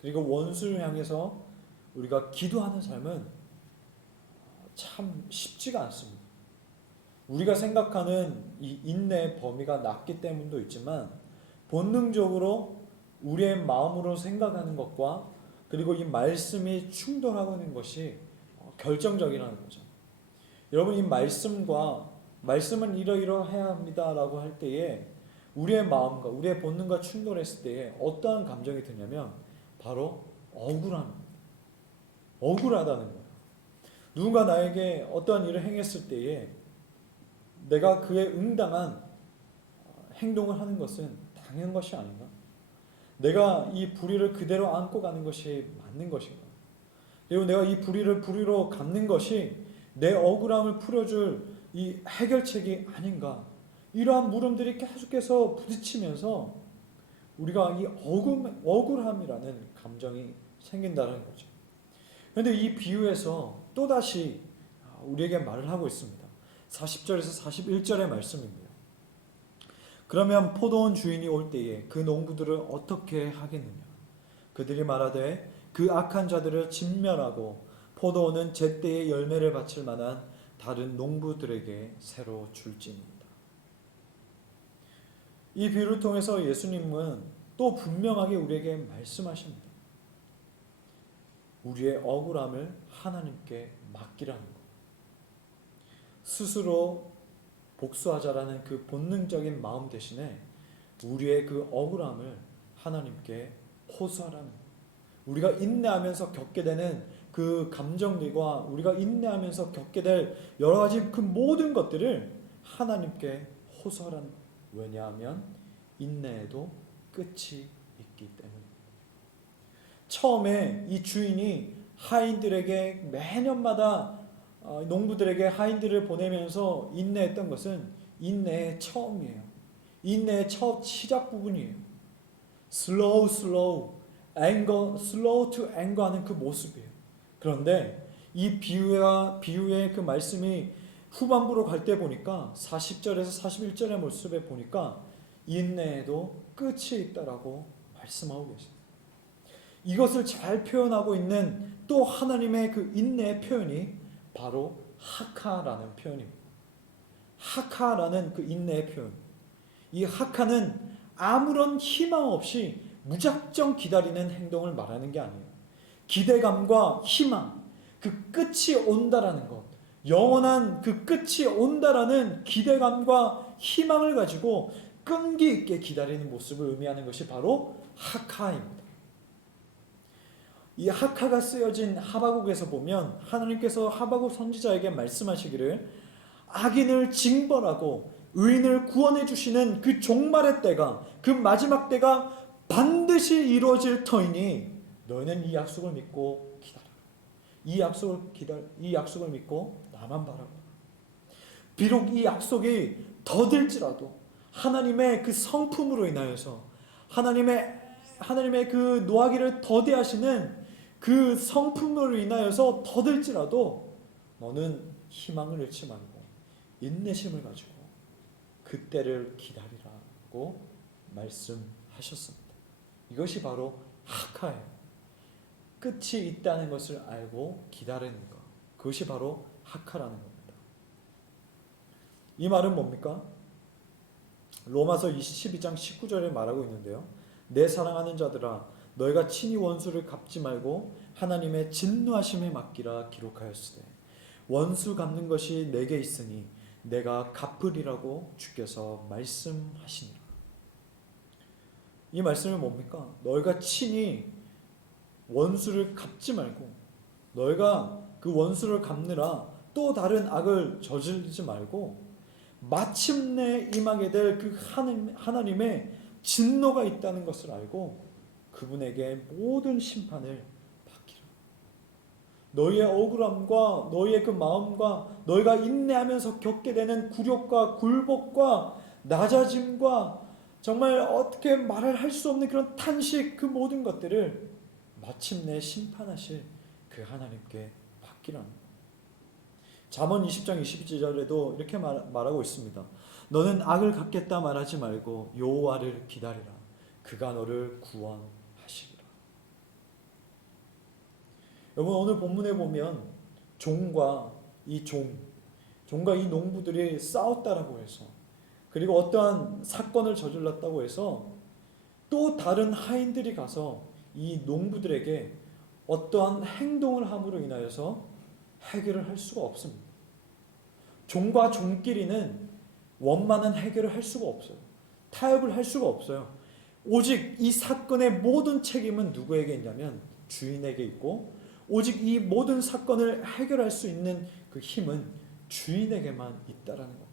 그리고 원수를 향해서 우리가 기도하는 삶은 참 쉽지가 않습니다. 우리가 생각하는 이 인내의 범위가 낮기 때문도 있지만 본능적으로 우리의 마음으로 생각하는 것과 그리고 이 말씀이 충돌하고 있는 것이 결정적이라는 거죠. 여러분, 이 말씀은 이러이러해야 합니다라고 할 때에 우리의 마음과 우리의 본능과 충돌했을 때에 어떠한 감정이 드냐면 바로 억울함, 억울하다는 거예요. 누군가 나에게 어떠한 일을 행했을 때에 내가 그에 응당한 행동을 하는 것은 당연한 것이 아닌가? 내가 이 불의를 그대로 안고 가는 것이 맞는 것인가? 그리고 내가 이 불의로 갚는 것이 내 억울함을 풀어줄 이 해결책이 아닌가? 이러한 물음들이 계속해서 부딪히면서 우리가 이 억울함이라는 감정이 생긴다는 거죠. 그런데 이 비유에서 또다시 우리에게 말을 하고 있습니다. 40절에서 41절의 말씀입니다. 그러면 포도원 주인이 올 때에 그 농부들을 어떻게 하겠느냐? 그들이 말하되 그 악한 자들을 진멸하고 포도원은 제때에 열매를 바칠 만한 다른 농부들에게 새로 줄지니이다. 이 비유를 통해서 예수님은 또 분명하게 우리에게 말씀하십니다. 우리의 억울함을 하나님께 맡기라는 것. 스스로 복수하자라는 그 본능적인 마음 대신에 우리의 그 억울함을 하나님께 호소하라는 것. 우리가 인내하면서 겪게 되는 그 감정들과 우리가 인내하면서 겪게 될 여러 가지 그 모든 것들을 하나님께 호소하라는 것. 왜냐하면 인내에도 끝이 있기 때문입니다. 처음에 이 주인이 하인들에게 매년마다 농부들에게 하인들을 보내면서 인내했던 것은 인내의 처음이에요. 인내의 첫 시작 부분이에요. slow to anger 하는 그 모습이에요. 그런데 이 비유의 그 말씀이 후반부로 갈 때 보니까 40절에서 41절의 모습에 보니까 인내에도 끝이 있다라고 말씀하고 계십니다. 이것을 잘 표현하고 있는 또 하나님의 그 인내의 표현이 바로 하카라는 표현입니다. 하카라는 그 인내의 표현. 이 하카는 아무런 희망 없이 무작정 기다리는 행동을 말하는 게 아니에요. 기대감과 희망, 그 끝이 온다라는 것, 영원한 그 끝이 온다라는 기대감과 희망을 가지고 끈기 있게 기다리는 모습을 의미하는 것이 바로 하카입니다. 이 하카가 쓰여진 하바국에서 보면 하나님께서 하바국 선지자에게 말씀하시기를 악인을 징벌하고 의인을 구원해 주시는 그 종말의 때가, 그 마지막 때가 반드시 이루어질 터이니 너희는 이 약속을 믿고 기다려라. 이 약속을 믿고 나만 바라보라. 비록 이 약속이 더딜지라도 하나님의 그 성품으로 인하여서 하나님의 그 노하기를 더디하시는 그 성품으로 인하여서 더딜지라도 너는 희망을 잃지 말고 인내심을 가지고 그때를 기다리라고 말씀하셨습니다. 이것이 바로 하카예요. 끝이 있다는 것을 알고 기다리는 것. 그것이 바로 하카라는 겁니다. 이 말은 뭡니까? 로마서 12장 19절에 말하고 있는데요. 내 사랑하는 자들아 너희가 친히 원수를 갚지 말고 하나님의 진노하심에 맡기라 기록하였으되 원수 갚는 것이 내게 있으니 내가 갚으리라고 주께서 말씀하시니라. 이 말씀은 뭡니까? 너희가 친히 원수를 갚지 말고 너희가 그 원수를 갚느라 또 다른 악을 저지르지 말고 마침내 임하게 될 그 하나님의 진노가 있다는 것을 알고 그분에게 모든 심판을 받기라. 너희의 억울함과 너희의 그 마음과 너희가 인내하면서 겪게 되는 굴욕과 굴복과 낮아짐과 정말 어떻게 말을 할 수 없는 그런 탄식, 그 모든 것들을 마침내 심판하실 그 하나님께 받기라는 것. 잠언 20장 22절에도 이렇게 말하고 있습니다. 너는 악을 갚겠다 말하지 말고 여호와를 기다리라. 그가 너를 구원하시리라. 여러분 오늘 본문에 보면 종과 이 농부들이 싸웠다라고 해서 그리고 어떠한 사건을 저질렀다고 해서 또 다른 하인들이 가서 이 농부들에게 어떠한 행동을 함으로 인하여서 해결을 할 수가 없습니다. 종과 종끼리는 원만한 해결을 할 수가 없어요. 타협을 할 수가 없어요. 오직 이 사건의 모든 책임은 누구에게 있냐면 주인에게 있고 오직 이 모든 사건을 해결할 수 있는 그 힘은 주인에게만 있다라는 겁니다.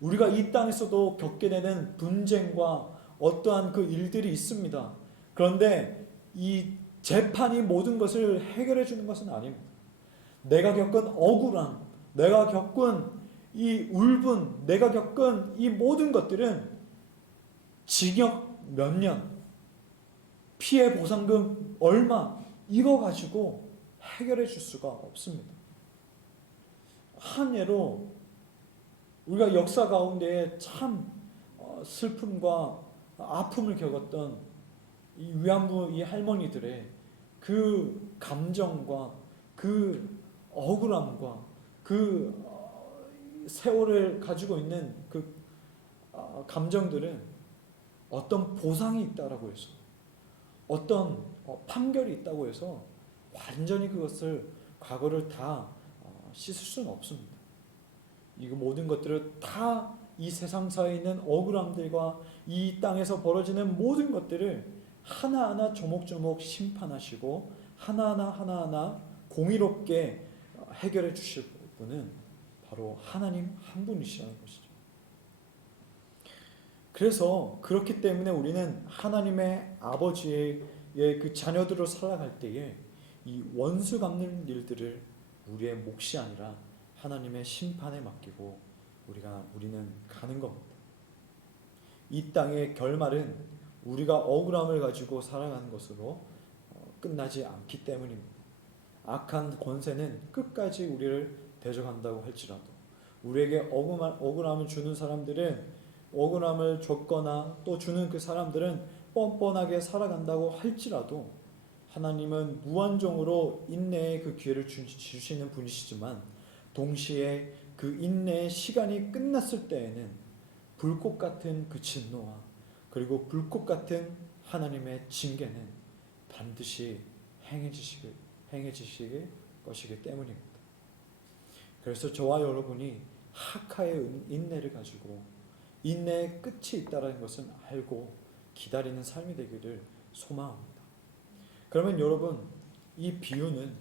우리가 이 땅에서도 겪게 되는 분쟁과 어떠한 그 일들이 있습니다. 그런데 이 재판이 모든 것을 해결해 주는 것은 아닙니다. 내가 겪은 억울함, 내가 겪은 이 울분, 내가 겪은 이 모든 것들은 징역 몇 년, 피해 보상금 얼마 이거 가지고 해결해 줄 수가 없습니다. 한 예로 우리가 역사 가운데 참 슬픔과 아픔을 겪었던 이 위안부 이 할머니들의 그 감정과 그 억울함과 그 세월을 가지고 있는 그 감정들은 어떤 보상이 있다라고 해서 어떤 판결이 있다고 해서 완전히 그것을 과거를 다 씻을 수는 없습니다. 이거 모든 것들을 다 이 세상사에 있는 억울함들과 이 땅에서 벌어지는 모든 것들을 하나하나 조목조목 심판하시고 하나하나 공의롭게 해결해 주실 분은 바로 하나님 한 분이시라는 것이죠. 그래서 그렇기 때문에 우리는 하나님의 아버지의 그 자녀들로 살아갈 때에 이 원수 갚는 일들을 우리의 몫이 아니라 하나님의 심판에 맡기고 우리는 가는 겁니다. 이 땅의 결말은 우리가 억울함을 가지고 살아가는 것으로 끝나지 않기 때문입니다. 악한 권세는 끝까지 우리를 대적한다고 할지라도 우리에게 억울함을 주는 사람들은 억울함을 줬거나 또 주는 그 사람들은 뻔뻔하게 살아간다고 할지라도 하나님은 무한정으로 인내의 그 기회를 주시는 분이시지만 동시에 그 인내의 시간이 끝났을 때에는 불꽃 같은 그 진노와 그리고 불꽃 같은 하나님의 징계는 반드시 행해지실 것이기 때문입니다. 그래서 저와 여러분이 학하의 인내를 가지고 인내의 끝이 있다는 것은 알고 기다리는 삶이 되기를 소망합니다. 그러면 여러분 이 비유는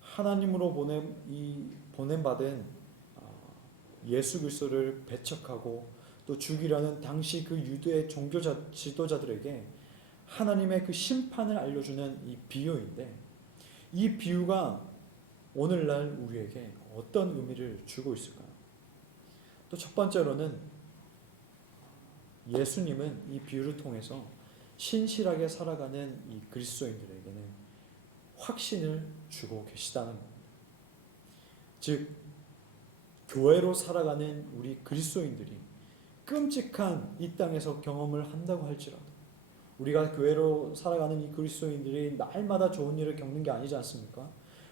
하나님으로 보냄받은 예수 그리스도를 배척하고 또 죽이려는 당시 그 유대의 종교 지도자들에게 하나님의 그 심판을 알려주는 이 비유인데 이 비유가 오늘날 우리에게 어떤 의미를 주고 있을까요? 또 첫 번째로는 예수님은 이 비유를 통해서 신실하게 살아가는 이 그리스도인들에게는 확신을 주고 계시다는 겁니다. 즉 교회로 살아가는 우리 그리스도인들이 끔찍한 이 땅에서 경험을 한다고 할지라도 우리가 교회로 살아가는 이 그리스도인들이 날마다 좋은 일을 겪는 게 아니지 않습니까?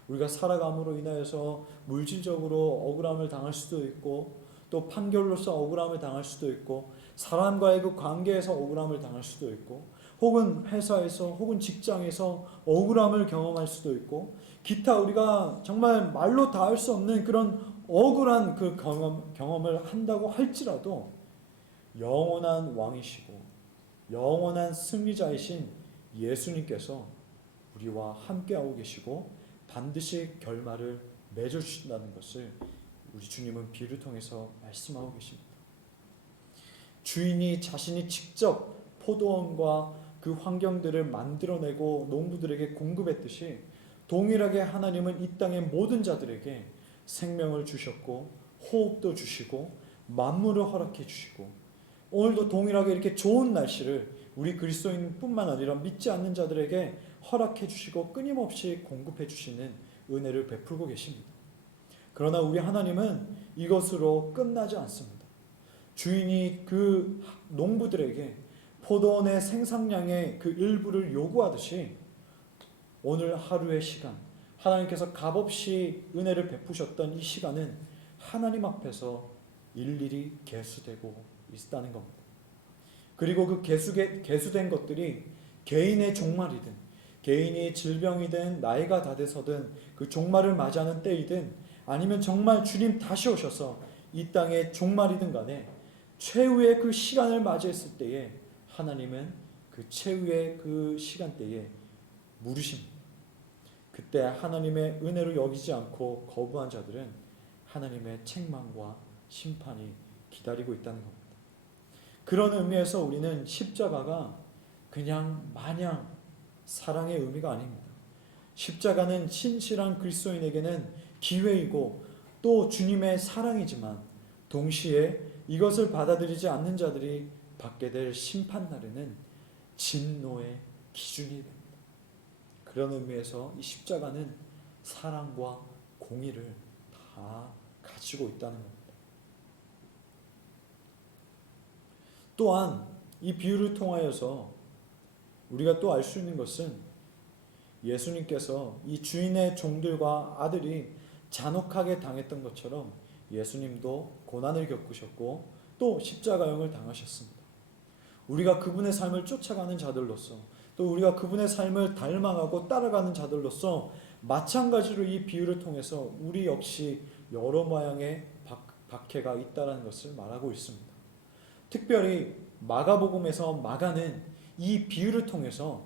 우리가 살아감으로 인하여서 물질적으로 억울함을 당할 수도 있고 또 판결로서 억울함을 당할 수도 있고 사람과의 그 관계에서 억울함을 당할 수도 있고 혹은 회사에서 혹은 직장에서 억울함을 경험할 수도 있고 기타 우리가 정말 말로 다 할 수 없는 그런 억울한 그 경험을 한다고 할지라도 영원한 왕이시고 영원한 승리자이신 예수님께서 우리와 함께하고 계시고 반드시 결말을 맺어주신다는 것을 우리 주님은 비유를 통해서 말씀하고 계십니다. 주인이 자신이 직접 포도원과 그 환경들을 만들어내고 농부들에게 공급했듯이 동일하게 하나님은 이 땅의 모든 자들에게 생명을 주셨고 호흡도 주시고 만물을 허락해 주시고 오늘도 동일하게 이렇게 좋은 날씨를 우리 그리스도인뿐만 아니라 믿지 않는 자들에게 허락해 주시고 끊임없이 공급해 주시는 은혜를 베풀고 계십니다. 그러나 우리 하나님은 이것으로 끝나지 않습니다. 주인이 그 농부들에게 포도원의 생산량의 그 일부를 요구하듯이 오늘 하루의 시간 하나님께서 값없이 은혜를 베푸셨던 이 시간은 하나님 앞에서 일일이 계수되고 있다는 겁니다. 그리고 그 계수된 것들이 개인의 종말이든 개인이 질병이든 나이가 다 돼서든 그 종말을 맞이하는 때이든 아니면 정말 주님 다시 오셔서 이 땅의 종말이든 간에 최후의 그 시간을 맞이했을 때에 하나님은 그 최후의 그 시간대에 물으십니다. 그때 하나님의 은혜로 여기지 않고 거부한 자들은 하나님의 책망과 심판이 기다리고 있다는 겁니다. 그런 의미에서 우리는 십자가가 그냥 마냥 사랑의 의미가 아닙니다. 십자가는 신실한 그리스도인에게는 기회이고 또 주님의 사랑이지만 동시에 이것을 받아들이지 않는 자들이 받게 될 심판날에는 진노의 기준이 됩니다. 그런 의미에서 이 십자가는 사랑과 공의를 다 가지고 있다는 겁니다. 또한 이 비유를 통하여서 우리가 또 알 수 있는 것은 예수님께서 이 주인의 종들과 아들이 잔혹하게 당했던 것처럼 예수님도 고난을 겪으셨고 또 십자가형을 당하셨습니다. 우리가 그분의 삶을 쫓아가는 자들로서 또 우리가 그분의 삶을 닮아가고 따라가는 자들로서 마찬가지로 이 비유를 통해서 우리 역시 여러 모양의 박해가 있다는 것을 말하고 있습니다. 특별히 마가복음에서 마가는 이 비유를 통해서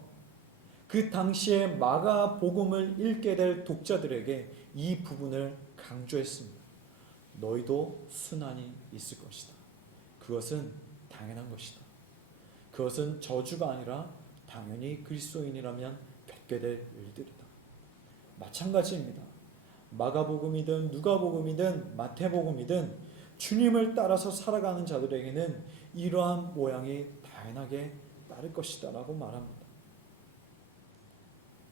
그 당시에 마가복음을 읽게 될 독자들에게 이 부분을 강조했습니다. 너희도 순환이 있을 것이다. 그것은 당연한 것이다. 그것은 저주가 아니라 당연히 그리스도인이라면 겪게 될 일들이다. 마찬가지입니다. 마가복음이든 누가복음이든 마태복음이든 주님을 따라서 살아가는 자들에게는 이러한 모양이 당연하게 따를 것이다 라고 말합니다.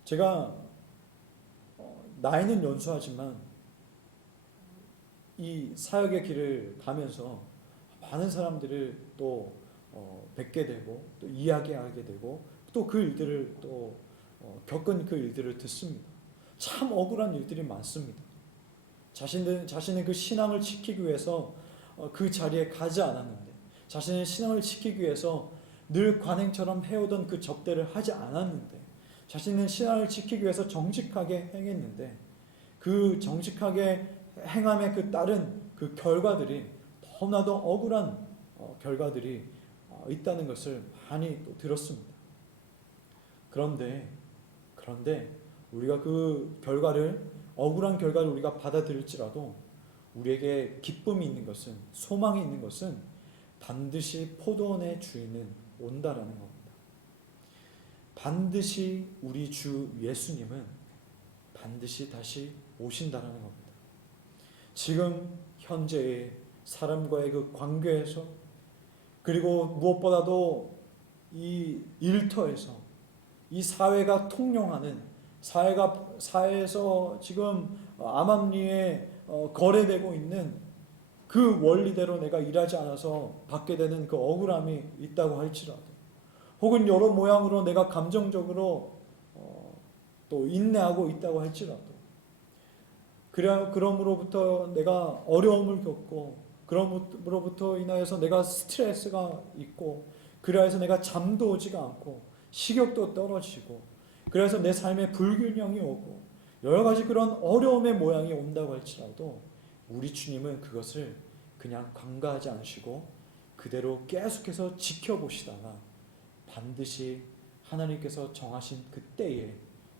제가 나이는 연수하지만 이 사역의 길을 가면서 많은 사람들을 또 뵙게 되고 또 이야기하게 되고 또 그 일들을 또 겪은 그 일들을 듣습니다. 참 억울한 일들이 많습니다. 자신의 그 신앙을 지키기 위해서 그 자리에 가지 않았는데, 자신의 신앙을 지키기 위해서 늘 관행처럼 해오던 그 접대를 하지 않았는데, 자신의 신앙을 지키기 위해서 정직하게 행했는데, 그 정직하게 행함에 그 따른 그 결과들이 너무나도 억울한 결과들이 있다는 것을 많이 또 들었습니다. 그런데 우리가 그 억울한 결과를 우리가 받아들일지라도 우리에게 기쁨이 있는 것은, 소망이 있는 것은 반드시 포도원의 주인은 온다라는 겁니다. 반드시 우리 주 예수님은 반드시 다시 오신다라는 겁니다. 지금 현재의 사람과의 그 관계에서, 그리고 무엇보다도 이 일터에서, 이 사회가 통용하는, 사회에서 지금 암암리에 거래되고 있는 그 원리대로 내가 일하지 않아서 받게 되는 그 억울함이 있다고 할지라도, 혹은 여러 모양으로 내가 감정적으로 또 인내하고 있다고 할지라도, 그럼으로부터 내가 어려움을 겪고, 그럼으로부터 인하여서 내가 스트레스가 있고, 그래서 내가 잠도 오지가 않고 식욕도 떨어지고, 그래서 내 삶에 불균형이 오고 여러 가지 그런 어려움의 모양이 온다고 할지라도 우리 주님은 그것을 그냥 관가하지 않으시고 그대로 계속해서 지켜보시다가 반드시 하나님께서 정하신 그 때에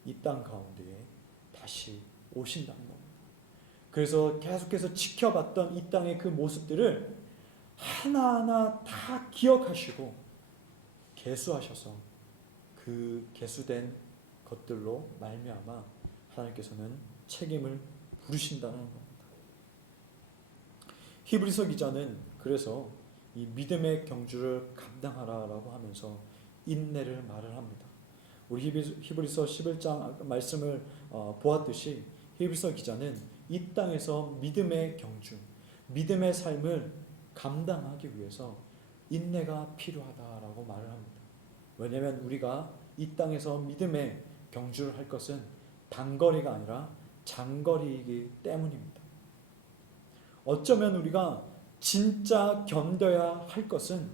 이 땅 가운데에 다시 오신다는 겁니다. 그래서 계속해서 지켜봤던 이 땅의 그 모습들을 하나하나 다 기억하시고 계수하셔서 그 계수된 것들로 말미암아 하나님께서는 책임을 부르신다는 겁니다. 히브리서 기자는 그래서 이 믿음의 경주를 감당하라라고 하면서 인내를 말을 합니다. 우리 히브리서 11장 말씀을 보았듯이 히브리서 기자는 이 땅에서 믿음의 경주, 믿음의 삶을 감당하기 위해서 인내가 필요하다라고 말을 합니다. 왜냐하면 우리가 이 땅에서 믿음의 경주를 할 것은 단거리가 아니라 장거리이기 때문입니다. 어쩌면 우리가 진짜 견뎌야 할 것은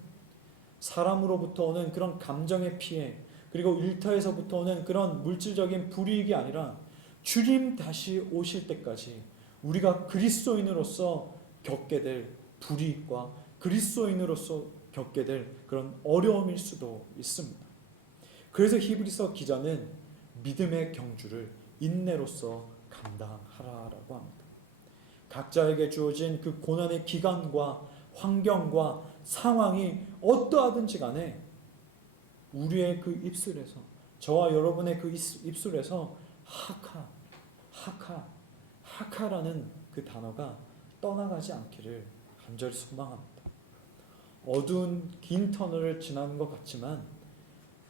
사람으로부터 오는 그런 감정의 피해, 그리고 일터에서부터 오는 그런 물질적인 불이익이 아니라 주님 다시 오실 때까지 우리가 그리스도인으로서 겪게 될 불이익과 그리스도인으로서 겪게 될 그런 어려움일 수도 있습니다. 그래서 히브리서 기자는 믿음의 경주를 인내로서 감당하라라고 합니다. 각자에게 주어진 그 고난의 기간과 환경과 상황이 어떠하든지 간에 우리의 그 입술에서, 저와 여러분의 그 입술에서 하카라는 그 단어가 떠나가지 않기를 간절히 소망합니다. 어두운 긴 터널을 지나는 것 같지만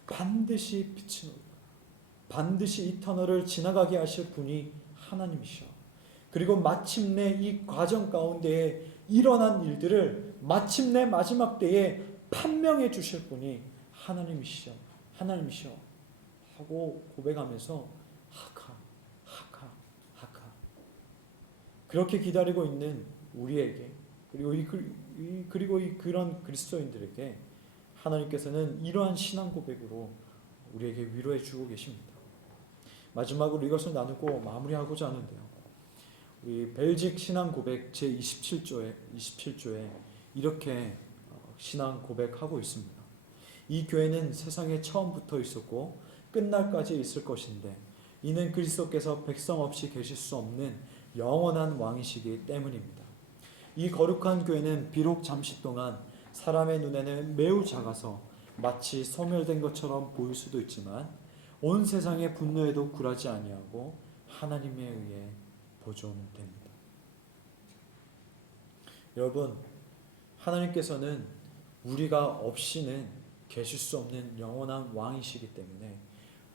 반드시 빛이 옵니다. 반드시 이 터널을 지나가게 하실 분이 하나님이시오. 그리고 마침내 이 과정 가운데에 일어난 일들을 마침내 마지막 때에 판명해 주실 분이 하나님이시오 하고 고백하면서 하카 그렇게 기다리고 있는 우리에게, 그리고 그런 그리스도인들에게 하나님께서는 이러한 신앙 고백으로 우리에게 위로해 주고 계십니다. 마지막으로 이것을 나누고 마무리하고자 하는데요. 우리 벨직 신앙 고백 제 27조에 이렇게 신앙 고백하고 있습니다. 이 교회는 세상에 처음부터 있었고 끝날까지 있을 것인데 이는 그리스도께서 백성 없이 계실 수 없는 영원한 왕이시기 때문입니다. 이 거룩한 교회는 비록 잠시 동안 사람의 눈에는 매우 작아서 마치 소멸된 것처럼 보일 수도 있지만 온 세상의 분노에도 굴하지 아니하고 하나님에 의해 보존됩니다. 여러분, 하나님께서는 우리가 없이는 계실 수 없는 영원한 왕이시기 때문에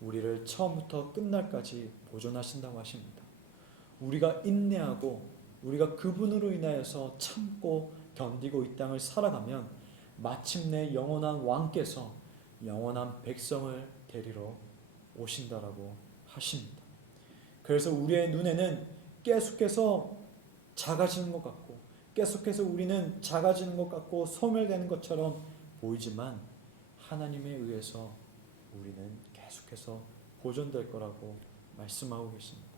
우리를 처음부터 끝날까지 보존하신다고 하십니다. 우리가 인내하고 우리가 그분으로 인하여서 참고 견디고 이 땅을 살아가면 마침내 영원한 왕께서 영원한 백성을 데리러 오신다라고 하십니다. 그래서 우리의 눈에는 계속해서 작아지는 것 같고 계속해서 우리는 작아지는 것 같고 소멸되는 것처럼 보이지만 하나님에 의해서 우리는 계속해서 보존될 거라고 말씀하고 계십니다.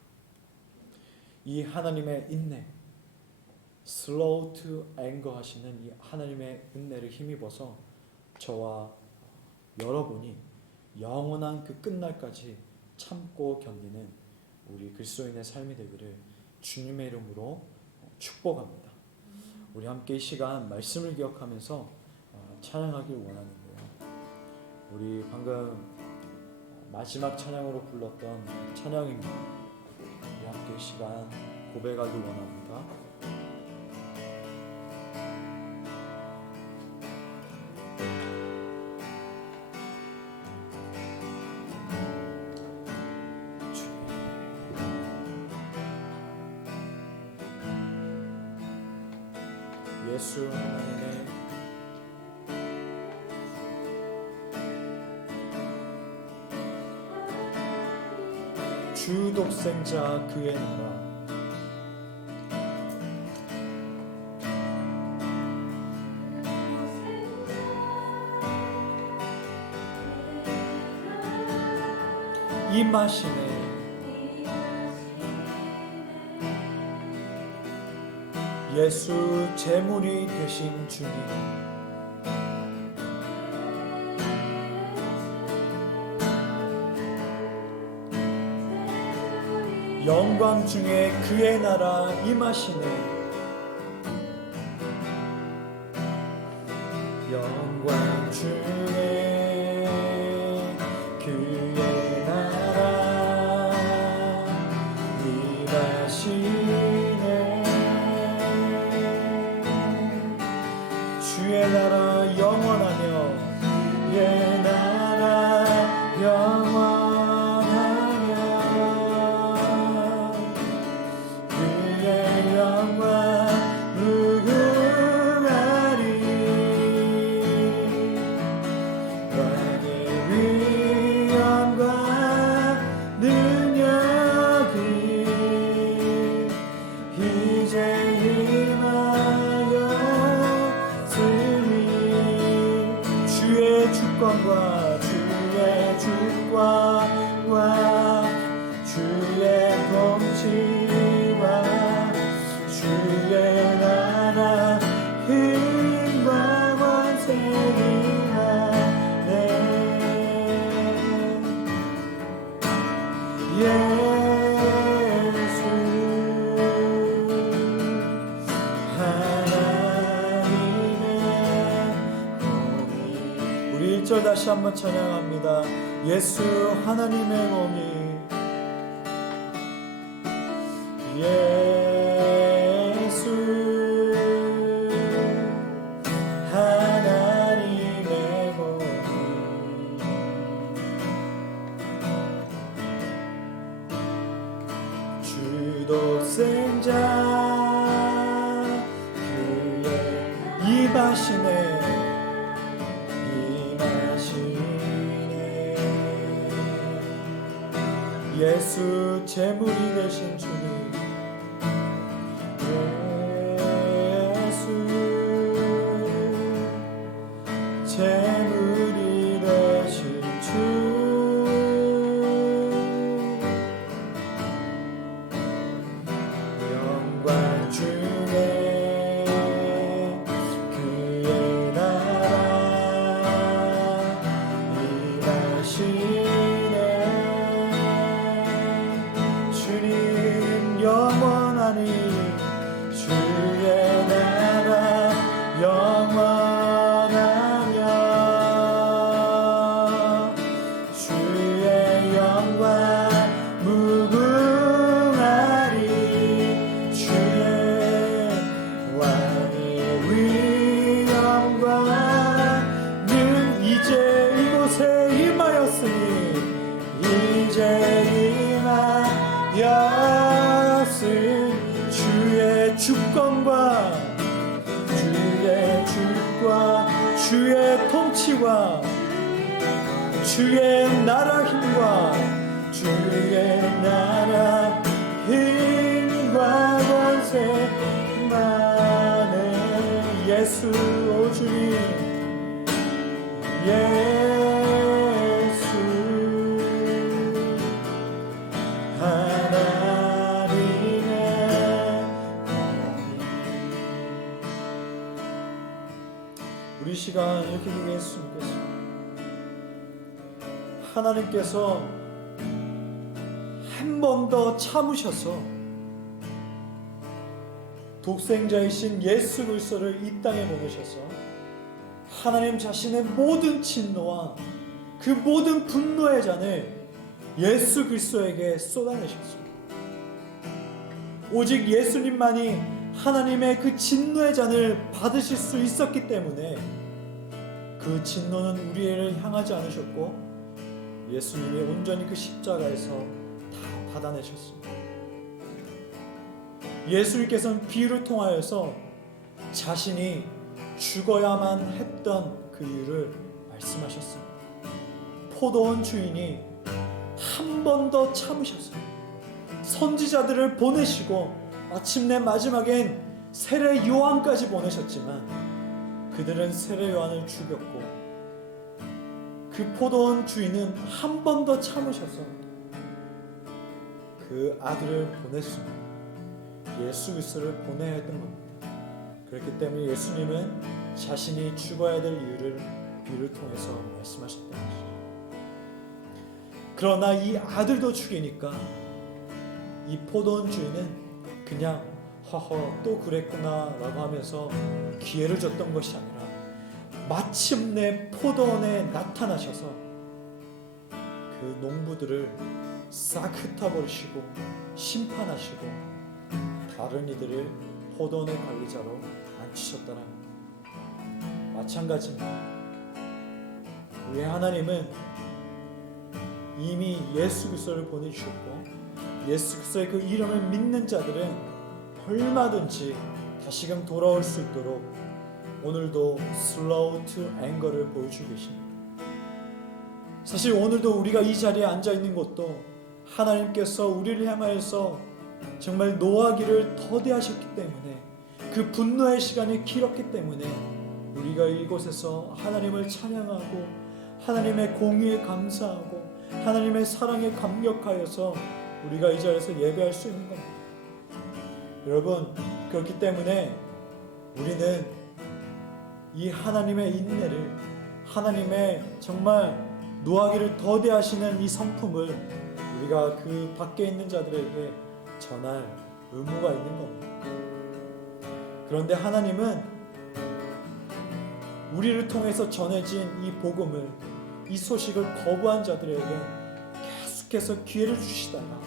이 하나님의 인내, slow to anger 하시는 이 하나님의 은혜를 힘입어서 저와 여러분이 영원한 그 끝날까지 참고 견디는 우리 그리스도인의 삶이 되기를 주님의 이름으로 축복합니다. 우리 함께 이 시간 말씀을 기억하면서 찬양하길 원하는데요. 우리 방금 마지막 찬양으로 불렀던 찬양입니다. 우리 함께 이 시간 고백하길 원합니다. 예수 하나님의 주 독생자 그의 나라 임하시네 예수 제물이 되신 주님 영광 중에 그의 나라 임하시네 영광 중에 그의 나라 임하시네 주의 나라 영원하며 예 나라 영원하며 그의 영광 무궁하리 왕의 위엄과 능력이 이제 임하여 주의 주권과 주의 통치와 주의 나라 힘과 권세가 내 예수 하나님의 우리 1절 다시 한번 찬양합니다. 예수 하나님의 몸이 예수 하나님의 몸이 주 독생자 그의 임하시네 예수 제물이 되신 주님 예수 제물이 되신 주님 곳에 임하였으니 이제 임하였은 주의 주권과 주의 통치와 주의 나라 힘과 주의 나라 힘과 권세만의 예수 오 주님 예수 하나님의 우리 시간 이렇게 기도했으면 좋겠습니다. 하나님께서 한 번 더 참으셔서 독생자이신 예수 그리스도를 이 땅에 보내셔서 하나님 자신의 모든 진노와 그 모든 분노의 잔을 예수 그리스도에게 쏟아내셨습니다. 오직 예수님만이 하나님의 그 진노의 잔을 받으실 수 있었기 때문에 그 진노는 우리를 향하지 않으셨고 예수님이 온전히 그 십자가에서 다 받아내셨습니다. 예수님께서는 비유를 통하여서 자신이 죽어야만 했던 그 이유를 말씀하셨습니다. 포도원 주인이 한 번 더 참으셨어요. 선지자들을 보내시고 마침내 마지막엔 세례 요한까지 보내셨지만 그들은 세례 요한을 죽였고 그 포도원 주인은 한 번 더 참으셔서 그 아들을 보냈습니다. 예수 그리스도를 보내야 했던 겁니다. 그렇기 때문에 예수님은 자신이 죽어야 될 이유를 비유를 통해서 말씀하셨던 것이죠. 그러나 이 아들도 죽이니까 이 포도원 주인은 그냥 허허 또 그랬구나 라고 하면서 기회를 줬던 것이 아니라 마침내 포도원에 나타나셔서 그 농부들을 싹 흩어버리시고 심판하시고 다른 이들을 포도원의 관리자로 앉히셨다는 마찬가지입니다. 우리 하나님은 이미 예수 그리스도를 보내주셨고 예수 그리스도의 그 이름을 믿는 자들은 얼마든지 다시금 돌아올 수 있도록 오늘도 슬로우 투 앵거를 보여주고 계십니다. 사실 오늘도 우리가 이 자리에 앉아 있는 것도 하나님께서 우리를 향하여서 정말 노하기를 더디하셨기 때문에 그 분노의 시간이 길었기 때문에 우리가 이곳에서 하나님을 찬양하고 하나님의 공의에 감사하고 하나님의 사랑에 감격하여서 우리가 이 자리에서 예배할 수 있는 겁니다. 여러분, 그렇기 때문에 우리는 이 하나님의 인내를 하나님의 정말 노하기를 더디하시는 이 성품을 우리가 그 밖에 있는 자들에게 전할 의무가 있는 겁니다. 그런데 하나님은 우리를 통해서 전해진 이 복음을 이 소식을 거부한 자들에게 계속해서 기회를 주시다가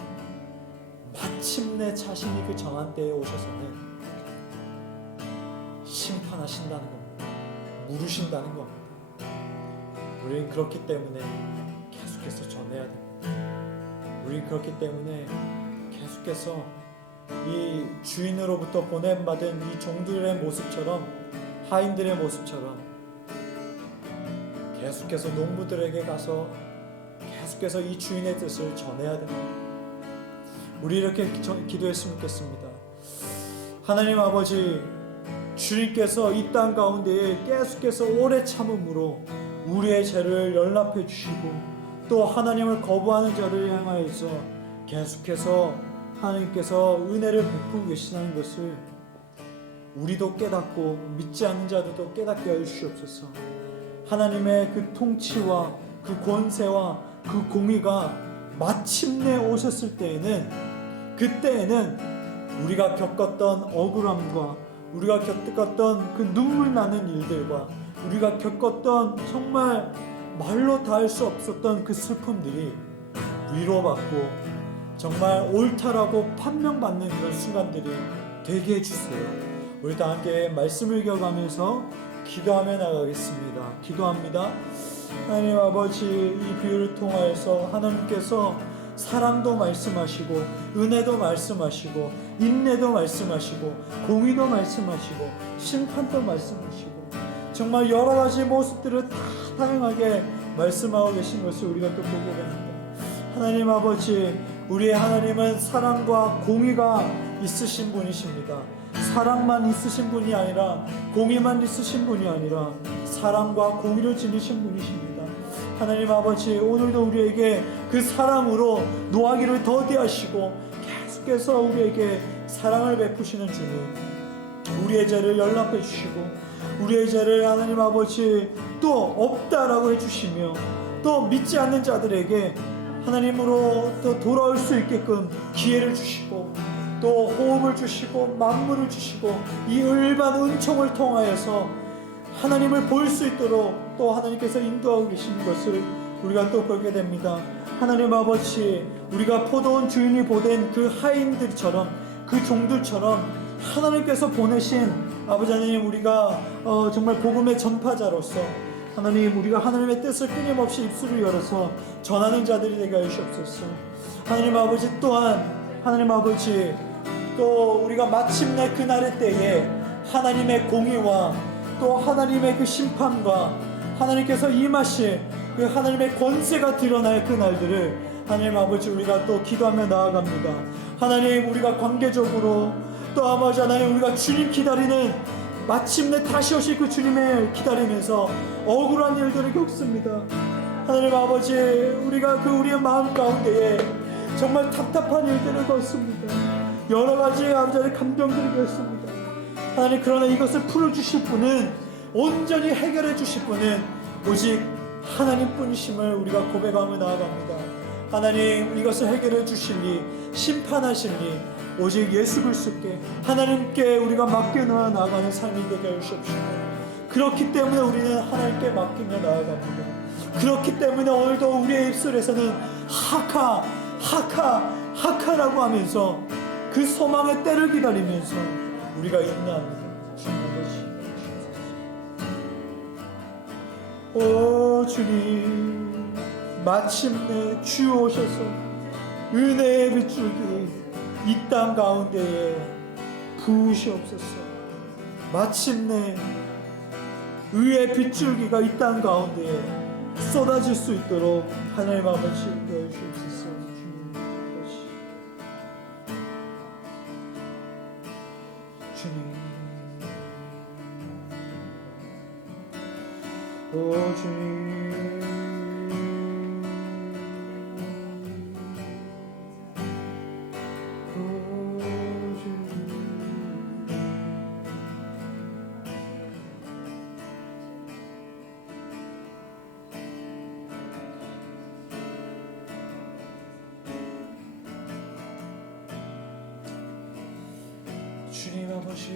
마침내 자신이 그 정한 때에 오셔서는 심판하신다는 겁니다. 물으신다는 겁니다. 우리는 그렇기 때문에 계속해서 전해야 됩니다. 우리는 그렇기 때문에 계속해서 이 주인으로부터 보냄받은 이 종들의 모습처럼 하인들의 모습처럼 계속해서 농부들에게 가서 계속해서 이 주인의 뜻을 전해야 됩니다. 우리 이렇게 기도했으면 좋겠습니다. 하나님 아버지, 주님께서 이 땅 가운데에 계속해서 오래 참음으로 우리의 죄를 연락해 주시고 또 하나님을 거부하는 자들을 향하여서 계속해서 하나님께서 은혜를 베푸고 계시다는 것을 우리도 깨닫고 믿지 않는 자들도 깨닫게 하여 주시옵소서. 하나님의 그 통치와 그 권세와 그 공의가 마침내 오셨을 때에는 그때에는 우리가 겪었던 억울함과 우리가 겪었던 그 눈물 나는 일들과 우리가 겪었던 정말 말로 다 할 수 없었던 그 슬픔들이 위로받고 정말 옳다라고 판명받는 그런 순간들이 되게 해주세요. 우리 다 함께 말씀을 기억하면서 기도하며 나가겠습니다. 기도합니다. 하나님 아버지, 이 비유를 통하여서 하나님께서 사랑도 말씀하시고 은혜도 말씀하시고 인내도 말씀하시고 공의도 말씀하시고 심판도 말씀하시고 정말 여러 가지 모습들을 다 다양하게 말씀하고 계신 것을 우리가 또 보게 됩니다. 하나님 아버지, 우리의 하나님은 사랑과 공의가 있으신 분이십니다. 사랑만 있으신 분이 아니라 공의만 있으신 분이 아니라 사랑과 공의를 지니신 분이십니다. 하나님 아버지, 오늘도 우리에게 그 사랑으로 노하기를 더디하시고 계속해서 우리에게 사랑을 베푸시는 주님, 우리의 죄를 연락해 주시고 우리의 죄를 하나님 아버지 또 없다라고 해주시며 또 믿지 않는 자들에게 하나님으로 또 돌아올 수 있게끔 기회를 주시고 또 호흡을 주시고 만물을 주시고 이 을반 은총을 통하여서 하나님을 볼 수 있도록 또 하나님께서 인도하고 계시는 것을 우리가 또 보게 됩니다. 하나님 아버지, 우리가 포도원 주인이 보낸 그 하인들처럼 그 종들처럼 하나님께서 보내신 아버지 하나님, 우리가 정말 복음의 전파자로서 하나님, 우리가 하나님의 뜻을 끊임없이 입술을 열어서 전하는 자들이 되게 하시옵소서. 하나님 아버지, 또한 하나님 아버지, 또 우리가 마침내 그날의 때에 하나님의 공의와 또 하나님의 그 심판과 하나님께서 임하실 그 하나님의 권세가 드러날 그날들을 하나님 아버지 우리가 또 기도하며 나아갑니다. 하나님, 우리가 관계적으로 또 아버지 하나님, 우리가 주님 기다리는 마침내 다시 오실 그 주님을 기다리면서 억울한 일들을 겪습니다. 하나님 아버지, 우리가 그 우리의 마음 가운데에 정말 답답한 일들을 겪습니다. 여러 가지 아버지 감정들을 겪습니다. 하나님, 그러나 이것을 풀어주실 분은, 온전히 해결해 주실 분은 오직 하나님뿐이심을 우리가 고백하며 나아갑니다. 하나님, 이것을 해결해 주실리, 심판하실리 오직 예수 그리스도께 하나님께 우리가 맡겨놓아 나아가는 삶이 되게 하시옵시고, 그렇기 때문에 우리는 하나님께 맡기며 나아갑니다. 그렇기 때문에 오늘도 우리의 입술에서는 하카 하카 하카라고 하면서 그 소망의 때를 기다리면서 우리가 인내합니다. 오 주님, 마침내 주 오셔서 은혜의 빗줄기 이 땅 가운데에 부으시옵소서. 마침내 의의 빗줄기가 이 땅 가운데에 쏟아질 수 있도록 하나님 아버지 도와주시옵소서. 주님, 오 주님, 주님 아버지,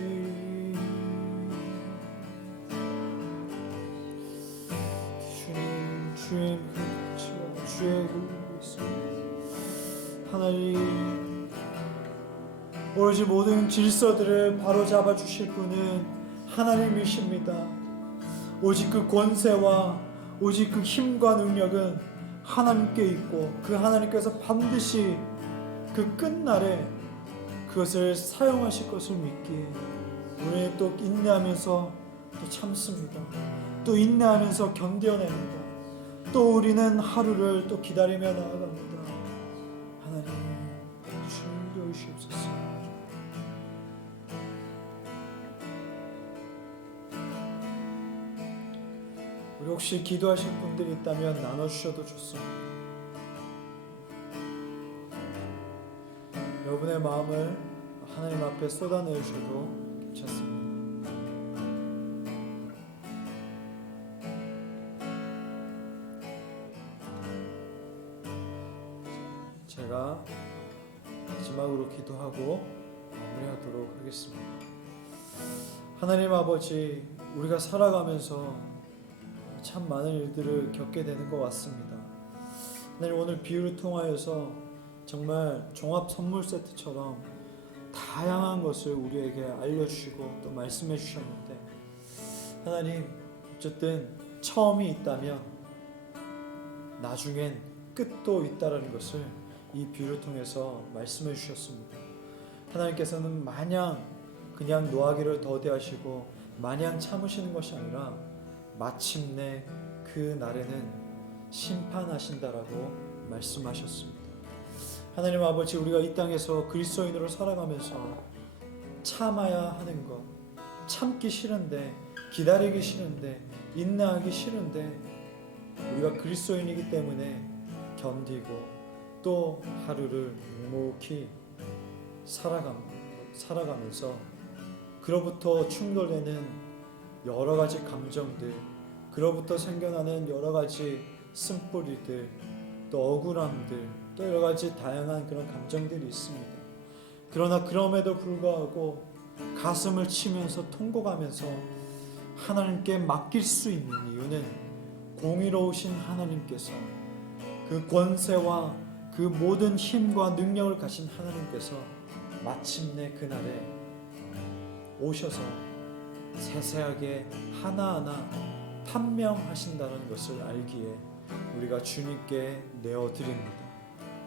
주님, 주의 빛과 주의 빛, 하나님, 오로지 모든 질서들을 바로잡아 주실 분은 하나님이십니다. 오직 그 권세와 오직 그 힘과 능력은 하나님께 있고, 그 하나님께서 반드시 그 끝날에 그것을 사용하실 것을 믿기에 우리는 또 인내하면서 또 참습니다. 또 인내하면서 견뎌냅니다. 또 우리는 하루를 또 기다리며 나아갑니다. 하나님, 주님 도우시옵소서. 우리 혹시 기도하실 분들이 있다면 나눠주셔도 좋습니다. 여러분의 마음을 하나님 앞에 쏟아내주셔도 괜찮습니다. 제가 마지막으로 기도하고 마무리하도록 하겠습니다. 하나님 아버지, 우리가 살아가면서 참 많은 일들을 겪게 되는 것 같습니다. 하나님, 오늘 비유를 통하여서 정말 종합 선물 세트처럼 다양한 것을 우리에게 알려주시고 또 말씀해 주셨는데, 하나님, 어쨌든 처음이 있다면 나중엔 끝도 있다라는 것을 이 비유를 통해서 말씀해 주셨습니다. 하나님께서는 마냥 그냥 노하기를 더디하시고 마냥 참으시는 것이 아니라 마침내 그 날에는 심판하신다라고 말씀하셨습니다. 하나님 아버지, 우리가 이 땅에서 그리스도인으로 살아가면서 참아야 하는 것, 참기 싫은데, 기다리기 싫은데, 인내하기 싫은데, 우리가 그리스도인이기 때문에 견디고 또 하루를 묵묵히 살아가면서 그로부터 충돌되는 여러 가지 감정들, 그로부터 생겨나는 여러 가지 쓴뿌리들, 또 억울함들, 또 여러 가지 다양한 그런 감정들이 있습니다. 그러나 그럼에도 불구하고 가슴을 치면서 통곡하면서 하나님께 맡길 수 있는 이유는 공의로우신 하나님께서, 그 권세와 그 모든 힘과 능력을 가진 하나님께서 마침내 그날에 오셔서 세세하게 하나하나 판명하신다는 것을 알기에 우리가 주님께 내어드립니다.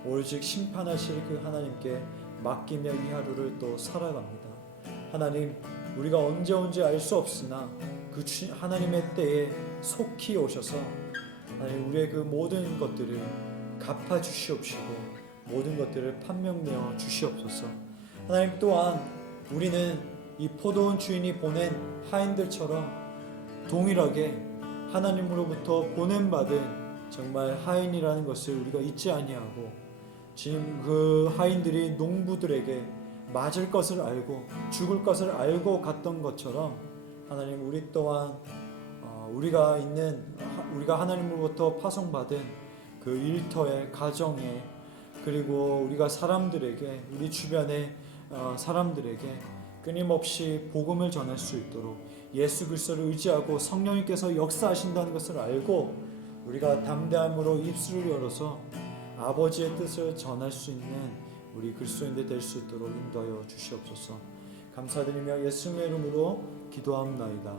오직 심판하실 그 하나님께 맡기며 이 하루를 또 살아갑니다. 하나님, 우리가 언제 알 수 없으나 그 하나님의 때에 속히 오셔서 하나님, 우리의 그 모든 것들을 갚아 주시옵시고 모든 것들을 판명내어 주시옵소서. 하나님, 또한 우리는 이 포도원 주인이 보낸 하인들처럼 동일하게 하나님으로부터 보냄받은 정말 하인이라는 것을 우리가 잊지 아니하고, 지금 그 하인들이 농부들에게 맞을 것을 알고 죽을 것을 알고 갔던 것처럼 하나님, 우리 또한 우리가 하나님으로부터 파송받은 그 일터에, 가정에, 그리고 우리가 사람들에게, 우리 주변의 사람들에게 끊임없이 복음을 전할 수 있도록 예수 그리스도를 의지하고 성령님께서 역사하신다는 것을 알고 우리가 담대함으로 입술을 열어서 아버지의 뜻을 전할 수 있는 우리 그리스도인들 될 수 있도록 인도하여 주시옵소서. 감사드리며 예수님의 이름으로 기도합나이다.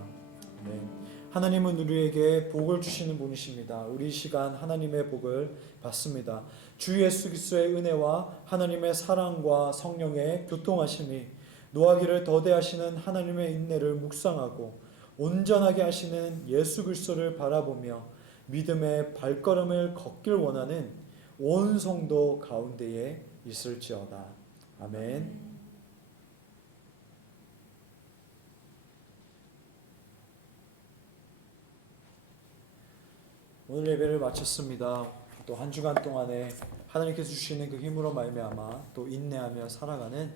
아멘. 하나님은 우리에게 복을 주시는 분이십니다. 우리 이 시간 하나님의 복을 받습니다. 주 예수 그리스도의 은혜와 하나님의 사랑과 성령의 교통하심이 노하기를 더디하시는 하나님의 인내를 묵상하고 온전하게 하시는 예수 그리스도를 바라보며 믿음의 발걸음을 걷길 원하는 온 성도 가운데에 있을지어다. 아멘. 오늘 예배를 마쳤습니다. 또 한 주간 동안에 하나님께서 주시는 그 힘으로 말미암아 또 인내하며 살아가는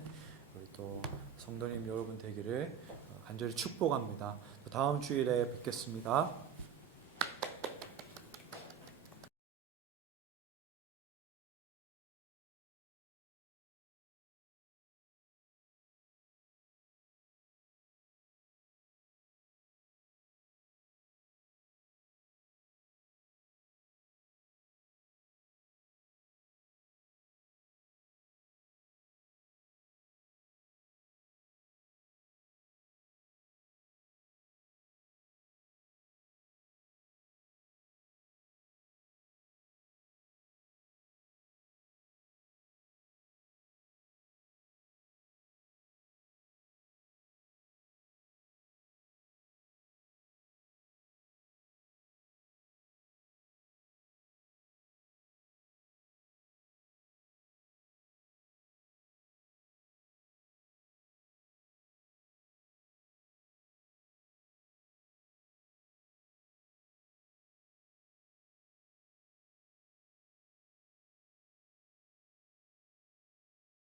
우리 또 성도님 여러분 되기를 간절히 축복합니다. 다음 주일에 뵙겠습니다.